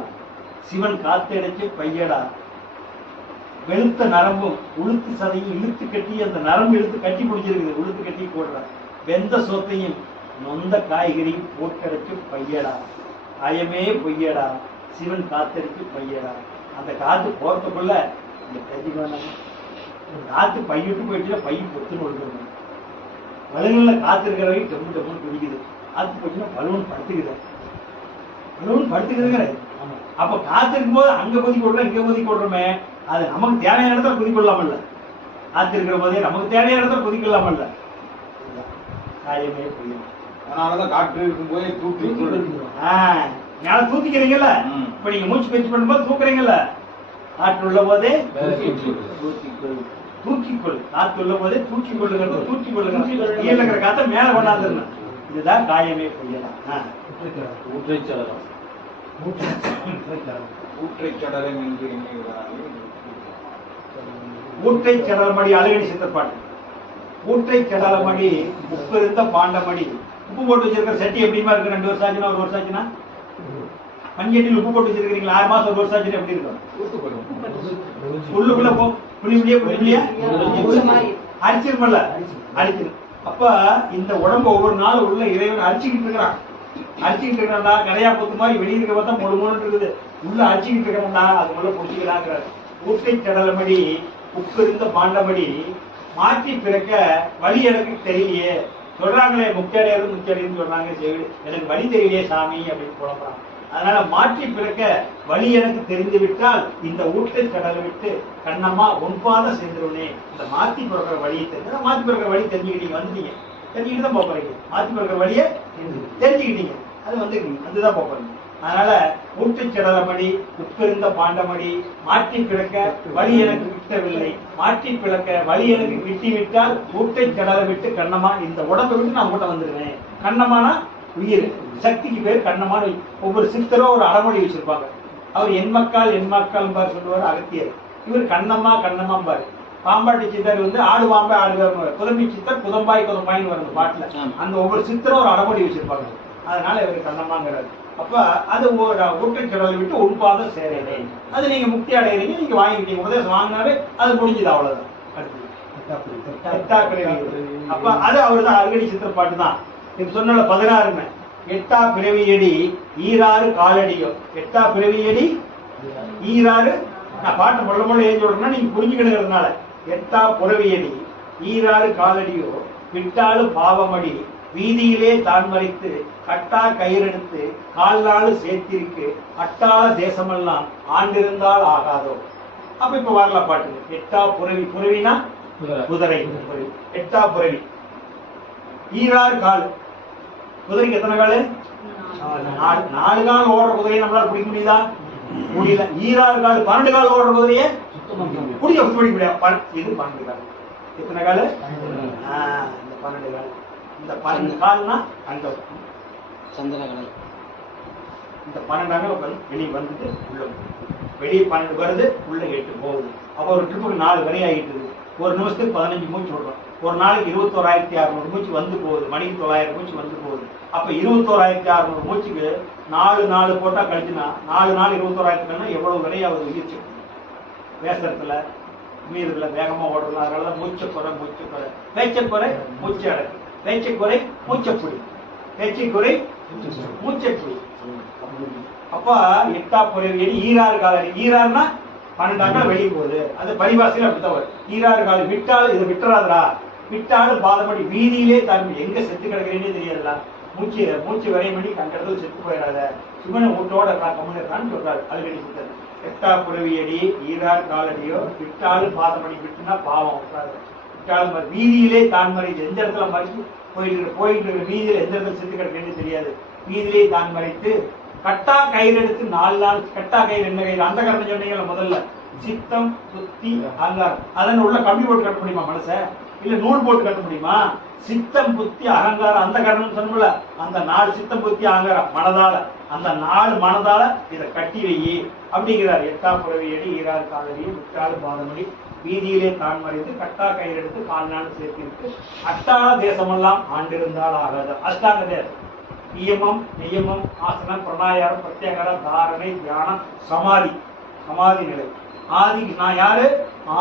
சிவன் காத்தடைச்ச பையடா, வெளுத்த நரம்பும் உளுத்து சதையும் இழுத்து கட்டி, அந்த நரம்பு இழுத்து கட்டி பிடிச்சிருக்குது, உளுத்து கட்டி போடுற, வெந்த சோத்தையும் நொந்த காய்கறியும் போட்டடைச்சு பையடா, காயமே பொய்யடா, சிவன் காத்தடிச்சு பையடா. அந்த காத்து போறதுக்குள்ள இந்த கஞ்சி வேணாம், காத்து பையிட்டு போயிடுச்சுன்னா பை பொத்துன்னு ஒழுங்குங்க. பலூன்ல காத்து இருக்கிற வரைக்கும் டெம்பு டெம்புன்னு குடிக்குது, காத்து போச்சுன்னா பலூன் படுத்துக்குது, பலூன் படுத்துக்குதுங்கிற. அப்ப காத்து இருக்கும்போது அங்க கொதிக்க விடுறோம் இங்க கொதிக்க விடுறோமே, அது நமக்கு தேவையான இடத்துல கொதிக்கொள்ளாமல்ல, காத்து இருக்கிற போதே நமக்கு தேவையான இடத்துல கொதிக்கொள்ளாமல்ல, காயமே புரியும். அதனாலதான் காற்று இருக்கும்போதே தூக்கி மேல தூக்கிக்கிறீங்கல்ல, இப்ப நீங்க மூச்சு பயிற்சி பண்ணும்போது தூக்குறீங்கல்ல, காற்று உள்ள போதே தூக்கிக்கொள், காற்று உள்ள போதே தூக்கி கொள்ளுங்கிறது, தூக்கி கொள்ளுங்க, கீழே இருக்கிற காத்த மேல கொண்டாந்துருங்க. இதுதான் காயமே புரியலாம். ஊற்றைச்சடலம் ஊற்றைச்சடலம் என்று ஊற்றை செடலமடி அழகடி சித்தப்பாட்டு. ஊற்றை செடலமடி உப்பு இருந்த பாண்டமடி. உப்பு போட்டு வச்சிருக்கிற சட்டி எப்படிமா இருக்கு? 2 வருஷம் ஆச்சுன்னா 1 வருஷம் ஆச்சுன்னா மஞ்சட்டில் உப்பு போட்டு வச்சிருக்கீங்களா? 6 மாசம் 1 வருஷம் ஆச்சுன்னா எப்படி இருக்கும்? உள்ளுக்குள்ள போ புளிப்புளியே அரிச்சிருமல்ல, அரிச்சிரு. அப்ப இந்த உடம்பு ஒவ்வொரு நாள் உள்ள இறைவன் அரிச்சுக்கிட்டு இருக்கிறான், அரிச்சுக்கிட்டு இருக்கிறான்டா. கரையா பொத்து மாதிரி வெளியிருக்க பார்த்தா முழு முழுன்னு இருக்குது, உள்ள அரிச்சுக்கிட்டு இருக்கிறான்டா, அது உள்ள பிடிச்சிக்கிறாங்கிறார். ஊற்றை செடலமடி உப்பு இருந்த பாண்டமடி மாற்றி பிறக்க வழி எனக்கு தெரியலையே. சொல்றாங்களே முக்கியடையன்னு சொல்றாங்க, எனக்கு வழி தெரியலையே சாமி அப்படின்னு புலம்புறான். அதனால மாற்றி பிறக்க வழி எனக்கு தெரிந்து விட்டால் இந்த ஊற்றை கடலை விட்டு கண்ணம்மா ஒன்பாத சேர்ந்துருவனே. இந்த மாற்றி பிறக்கிற வழியை தெரிஞ்சு, மாற்றி பிறக்கிற வழி தெரிஞ்சுக்கிட்டீங்க, வந்துட்டீங்க, தெரிஞ்சுக்கிட்டு தான் போறீங்க. மாற்றி பிறக்கிற வழியை தெரிஞ்சுக்கிட்டீங்க, அது வந்துதான் போறீங்க. அதனால ஊற்று செடலமடி உப்பிருந்த பாண்டமடி மாற்றி பிறக்க வழி எனக்கு கிட்டவில்லை, மாற்றி பிறக்க வழி எனக்கு கிட்டிவிட்டால் ஊற்றை செடலை விட்டு கண்ணம்மா இந்த உடம்பை விட்டு நான் கூட வந்துடுவேன். கண்ணம்மானா உயிர், சக்திக்கு பேர் கண்ணம்மான்னு ஒவ்வொரு சித்தரும் ஒரு அறமொழி வச்சிருப்பாங்க. அவர் என்மக்கால் பாரு சொல்லுவார் அகத்தியர், இவர் கண்ணம்மா கண்ணம்மாம்பாரு. பாம்பாட்டி சித்தர் வந்து ஆடு பாம்பா ஆடுவார், புதம்பி சித்தர் புதம்பாய்ன்னு வரும் பாட்டுல. அந்த ஒவ்வொரு சித்தரும் ஒரு அறமொழி வச்சிருப்பாங்க, அதனால இவர் கண்ணம்மாங்கிறாரு. அப்ப அது ஊற்றை செடலை விட்டு உண்பாத சேரலை, அது நீங்க முக்தி அடைகிறீங்க, நீங்க வாங்கிட்டீங்க, உபதேசம் வாங்கினாவே அது முடிஞ்சது, அவ்வளவுதான். அப்ப அது அவருதான் அருகடி சித்திர பாட்டு தான். இப்ப சொன்ன 16 எட்டா பிறவியடி ஈராறு காலடியோ. எட்டா பிறவியடி ஈராறு, நான் பாட்டு முள்ள ஏன் சொல்றேன்னா நீங்க புரிஞ்சுக்கிடுங்கிறதுனால. எட்டா புறவியடி ஈராறு காலடியோ விட்டாலும் பாவமடி வீதியிலே தான் மறைத்து கட்டா கயிறெடுத்து 4 நாள் சேர்த்திருக்கு அட்டாள தேசமெல்லாம் ஆண்டிருந்தால் ஆகாதோ. அப்ப இப்ப வரலாம் பாட்டு. எட்டா புறவி, புறவினா குதிரை, எட்டா புறவி. ஈராறு கால், குதிரைக்கு எத்தனை காலு? 4 கால் ஓடுற குதிரையை நம்மளால பிடிக்க முடியுதா? முடியல. ஈராறு கால் 12 கால் ஓடுற குதிரையை பிடிக்க முடியாது. இது 12 கால். எத்தனை காலு? இந்த 12 கால். இந்த 12 கால்னா அங்க சந்திரகலை. இந்த 12 வெளியே வந்துட்டு உள்ள, வெளியே 12 வருது, உள்ள 8 போகுது. அப்ப ஒரு ட்ரிப்புக்கு 4 வரை ஆகிட்டு இருக்கு. ஒரு நிமிஷத்துக்கு 15 மூச்சு விடுறோம். ஒரு நாளைக்கு 21,600 மூச்சு வந்து போகுது, மணிக்கு 900 மூச்சு வந்து போகுது. அப்ப 21,600 மூச்சுக்கு 4 போட்டா கழிச்சுனா 4 நாள் 21,000 எவ்வளவு விரையாவது உயிர்ச்சி பேசுறதுல மீறதுல வேகமா ஓடுறதுல. அதனால மூச்சை குறை, பேச்சை குறை, மூச்சை அடக்கு, பேச்சை குறை, மூச்சைப்புடி, பேச்சை குறை, மூச்சைப்புடி. அப்ப எட்டா புறவி ஈராறு காலடி. ஈராறுனா 12 வெளியே போகுது, அது பரிபாசையில் அப்படித்தான் வரும். ஈராறு காலம் விட்டாலும் இது விட்டுறாதரா, விட்டாலும் பாதப்படி வீதியிலே தம்பி எங்க செத்து கிடக்கிறேன்னே தெரியாதுல. மூச்சு வரைய பண்ணி கண்டது செத்து போயிடாத, சிவனை வீட்டோட கம்முன்னு சொல்றாரு அழுகடி சித்தர். எட்டா புறவியடி ஈராறு காலடியோ விட்டாலும் பாதப்படி, விட்டுனா பாவம் விட்டாரு, விட்டாலும் வீதியிலே தான் மறைத்து, எந்த இடத்துல மறைச்சு போயிட்டு இருக்க வீதியில எந்த இடத்துல செத்து கிடக்கிறேன்னு தெரியாது, வீதியிலே தான் மறைத்து கட்டா கயிறு எடுத்து 4 நாள். கட்டா கயிறு என்ன கயிறு? அந்த கரணம் சொன்னீங்கல்ல முதல்ல, சித்தம் புத்தி அகங்காரம். அதன் உள்ள கம்பி போட்டு கட்ட முடியுமா மனச? இல்ல நூல் போட்டு கட்ட முடியுமா? சித்தம் புத்தி அகங்காரம் அந்த கரணம் சொன்னல, அந்த 4 சித்தம் புத்தி அகங்காரம் மனதால, அந்த 4 மனதால இதை கட்டி வையி அப்படிங்கிறார். எட்டா புறவியடி ஈராறு காலடி விட்டாலு பாதமடி வீதியிலே தான் மறைந்து கட்டா கயிறு எடுத்து 4 நாள் சேர்த்திருக்கு அட்டாள தேசமெல்லாம் ஆண்டிருந்தால் ஆகாது. அஷ்டாங்க தேசம் நியமம், நியமம், ஆசனம், பிரணாயாரம், பிரத்யாகாரம், தாரணை, தியானம், சமாதி. சமாதி நிலை. ஆதிக்கு நான் யாரு?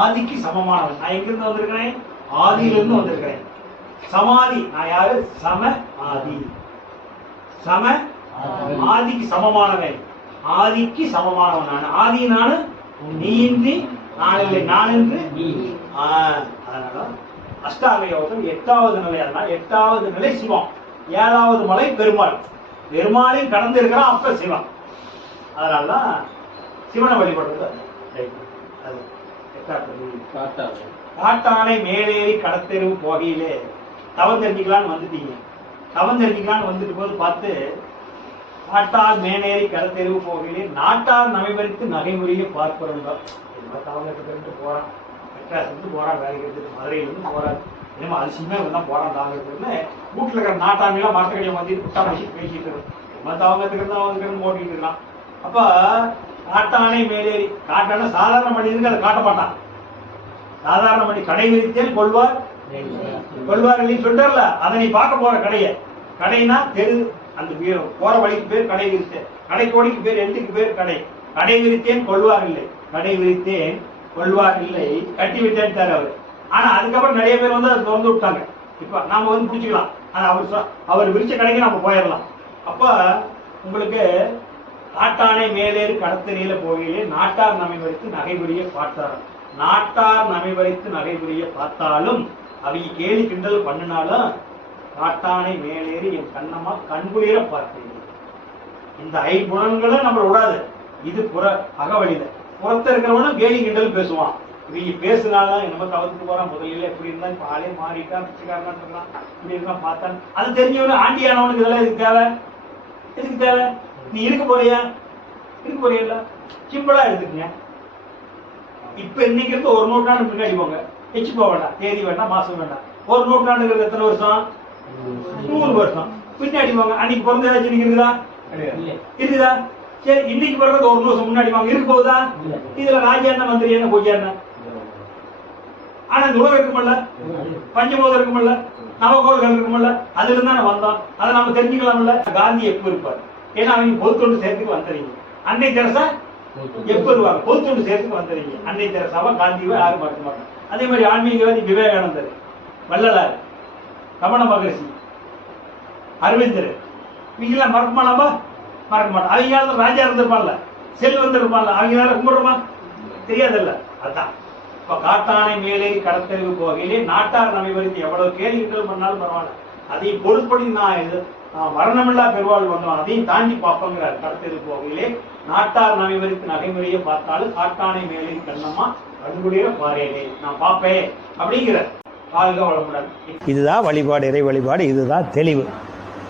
ஆதிக்கு சமமானவன். நான் எங்கிருந்து வந்திருக்கிறேன்? ஆதியிலிருந்து வந்திருக்கிறேன். சமாதி நான் யாரு? சம ஆதி. சம ஆதிக்கு சமமானவன், ஆதிக்கு சமமானவன் நான். ஆதி நானு, நீயின்றி நானில்லை, நான் என்று அதனால அஷ்டாங்க யோகம் 8வது நிலை. அதனால 8வது நிலை சிவம், 7வது மலை பெருமாள். பெருமாளையும் கடந்து இருக்கிறான், அப்ப சிவம். அதனாலதான் சிவனை வழிபடுறது. அது 8வது. காட்டானை மேலேறி கடத்தெருவு போகையிலே தவம் தெரிஞ்சுக்கலான்னு வந்துட்டீங்க. தவம் தெரிஞ்சுக்கலான்னு வந்துட்டு போது பார்த்து, காட்டால் மேலேறி கடத்தெருவு போகையிலே நாட்டார் நமைபறித்து நகைமுறையை பார்க்கிறோம். தாவங்கத்துக்கு போறான், மெட்ராஸ்லேருந்து போறான், வேலைக்கு எடுத்துட்டு மதுரையிலேருந்து போறாரு. இனிமே அதிசயமே தான் போறான் தாவங்கத்துக்குன்னு. வீட்டில் இருக்கிற நாட்டாமையெல்லாம் மரத்தக்கடியை வந்து குட்டா வச்சு பேசிட்டு இருக்கோம். தாவங்கத்துக்கு இருந்து அவனுக்கு ஓட்டிட்டு இருக்கான். அப்ப காட்டானை மேலேறி, காட்டான சாதாரண மனிதனுக்கு அதை காட்ட மாட்டான். சாதாரண மணி கடை விரித்தேன் கொள்வார் கொள்வார் நீ சொல்றல, அதை நீ பார்க்க போற கடைய. கடைனா தெரு, அந்த போற வழிக்கு பேர் கடை விரித்தேன், கடை கோடிக்கு பேர், எட்டுக்கு பேர் கடை. கடை விரித்தேன் கொள்வார் இல்லை, கடை விரித்தேன் கொள்வார் இல்லை, கட்டி விட்டேன்ட்டார் அவர். ஆனா அதுக்கப்புறம் நிறைய பேர் வந்து அதை திறந்து விட்டாங்க. இப்ப நாம வந்து பிடிச்சிக்கலாம். ஆனா அவர் விரிச்ச கடைக்கு நாம போயிடலாம். அப்ப உங்களுக்கு காட்டானை மேலேறு கடத்தறியில போகையிலே நாட்டார் நமை வரைத்து நகைபுரிய பார்த்தார். நாட்டார் நமை வரைத்து நகைபுரிய பார்த்தாலும் அவங்க கேலி கிண்டல் பண்ணினாலும் காட்டானை மேலேறி என் கண்ணம்மா கண்குளிர பார்த்தேன். இந்த 5 குணங்களும் நம்ம விடாது. இது புற அகவழியில. புறத்த இருக்கிறவனும் கேலி கிண்டல் பேசுவான். இவங்க பேசுனாலும் நம்ம தவத்துக்கு போறான், முதலில் எப்படி இருந்தா இப்ப ஆளே மாறிட்டான், பிச்சைக்காரனா இருக்கலாம், இப்படி இருக்கான் பார்த்தான். அது தெரிஞ்சவனு ஆண்டியானவனுக்கு இதெல்லாம் எதுக்கு தேவை? எதுக்கு தேவை? நீ இருக்க போறியா? இருக்க போறியல்ல, சிம்பிளா எடுத்துக்கங்க. இப்ப இன்னைக்கு இருந்து ஒரு நூற்றாண்டு பின்னாடி போங்க, எச்சு போக வேண்டாம், தேதி வேண்டாம், மாசம் வேண்டாம். ஒரு நூற்றாண்டுங்கிறது எத்தனை வருஷம்? 100 வருஷம் பின்னாடி போங்க. அன்னைக்கு பிறந்த ஏதாச்சும் இன்னைக்கு இருக்குதா? இருக்குதா? சரி, இன்னைக்கு பிறகு 1 வருஷம் முன்னாடி வாங்க, இருக்க போகுதா? இதுல ராஜா என்ன, மந்திரி என்ன, பூஜா என்ன? ஆனா இந்த உலகம் இருக்குமல்ல, பஞ்சபோதம் இருக்குமல்ல, நவகோள்கள் இருக்குமல்ல, அதுல இருந்தானே வந்தோம். அதை நம்ம தெரிஞ்சுக்கலாம்ல. காந்தி எப்ப இருப்பார்? ஏன்னா அவங்க பொதுத்தொண்டு சேர்த்துக்கு வந்துறீங்க. அன்னை தெரசா எப்ப வருவாங்க? பொதுத்தொண்டு சேர்த்துக்கு வந்துறீங்க. அன்னை தெரசாவா காந்தியவா யாரும் மறக்க மாட்டாங்க. அதே மாதிரி ஆன்மீகவாதி விவேகானந்தர், வள்ளலார், ரமண மகரிஷி, அரவிந்தர், இவங்கெல்லாம் மறக்க மாட்டாமா? மறக்க மாட்டோம். அவங்க ராஜா இருந்திருப்பான்ல, செல்வந்தர் இருப்பான்ல, அவங்க யாரும் கும்பிடுறோமா? தெரியாதுல்ல. அதுதான் இப்ப காட்டானை மேலேறி கடத்தறிவு போகையிலே நாட்டார் நமை வரைத்து எவ்வளவு கேள்விகள் பண்ணாலும் பரவாயில்ல, அதையும் பொருட்படி நான் மரணமில்லா பெருவாள் வந்தோம், அதையும் தாண்டி பார்ப்போங்கிறார். கடத்தறிவு போகையிலே நாட்டார் நமை வரைத்து நகைமுறையை பார்த்தாலும் காட்டானை மேலேறி கண்ணம்மா கண்குளிர பாறையிலே நான் பார்ப்பேன் அப்படிங்கிற. வாழ்க வளமுடன். இதுதான் வழிபாடு, இறை வழிபாடு. இதுதான் தெளிவு.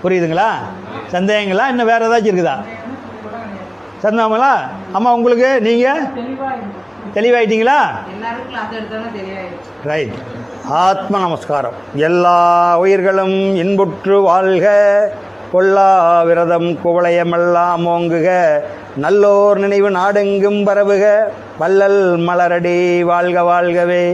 புரியுதுங்களா? சந்தேகங்களா? இன்னும் வேற ஏதாச்சும் இருக்குதா? சந்தேகங்களா? அம்மா உங்களுக்கு நீங்க தெளிவாயிட்டீங்களா? ரைட். ஆத்ம நமஸ்காரம். எல்லா உயிர்களும் இன்புற்று வாழ்க, கொல்லா விரதம் குவளையமெல்லாம் ஓங்குக, நல்லோர் நினைவு நாடெங்கும் பரவுக, வள்ளல் மலரடி வாழ்க வாழ்கவே.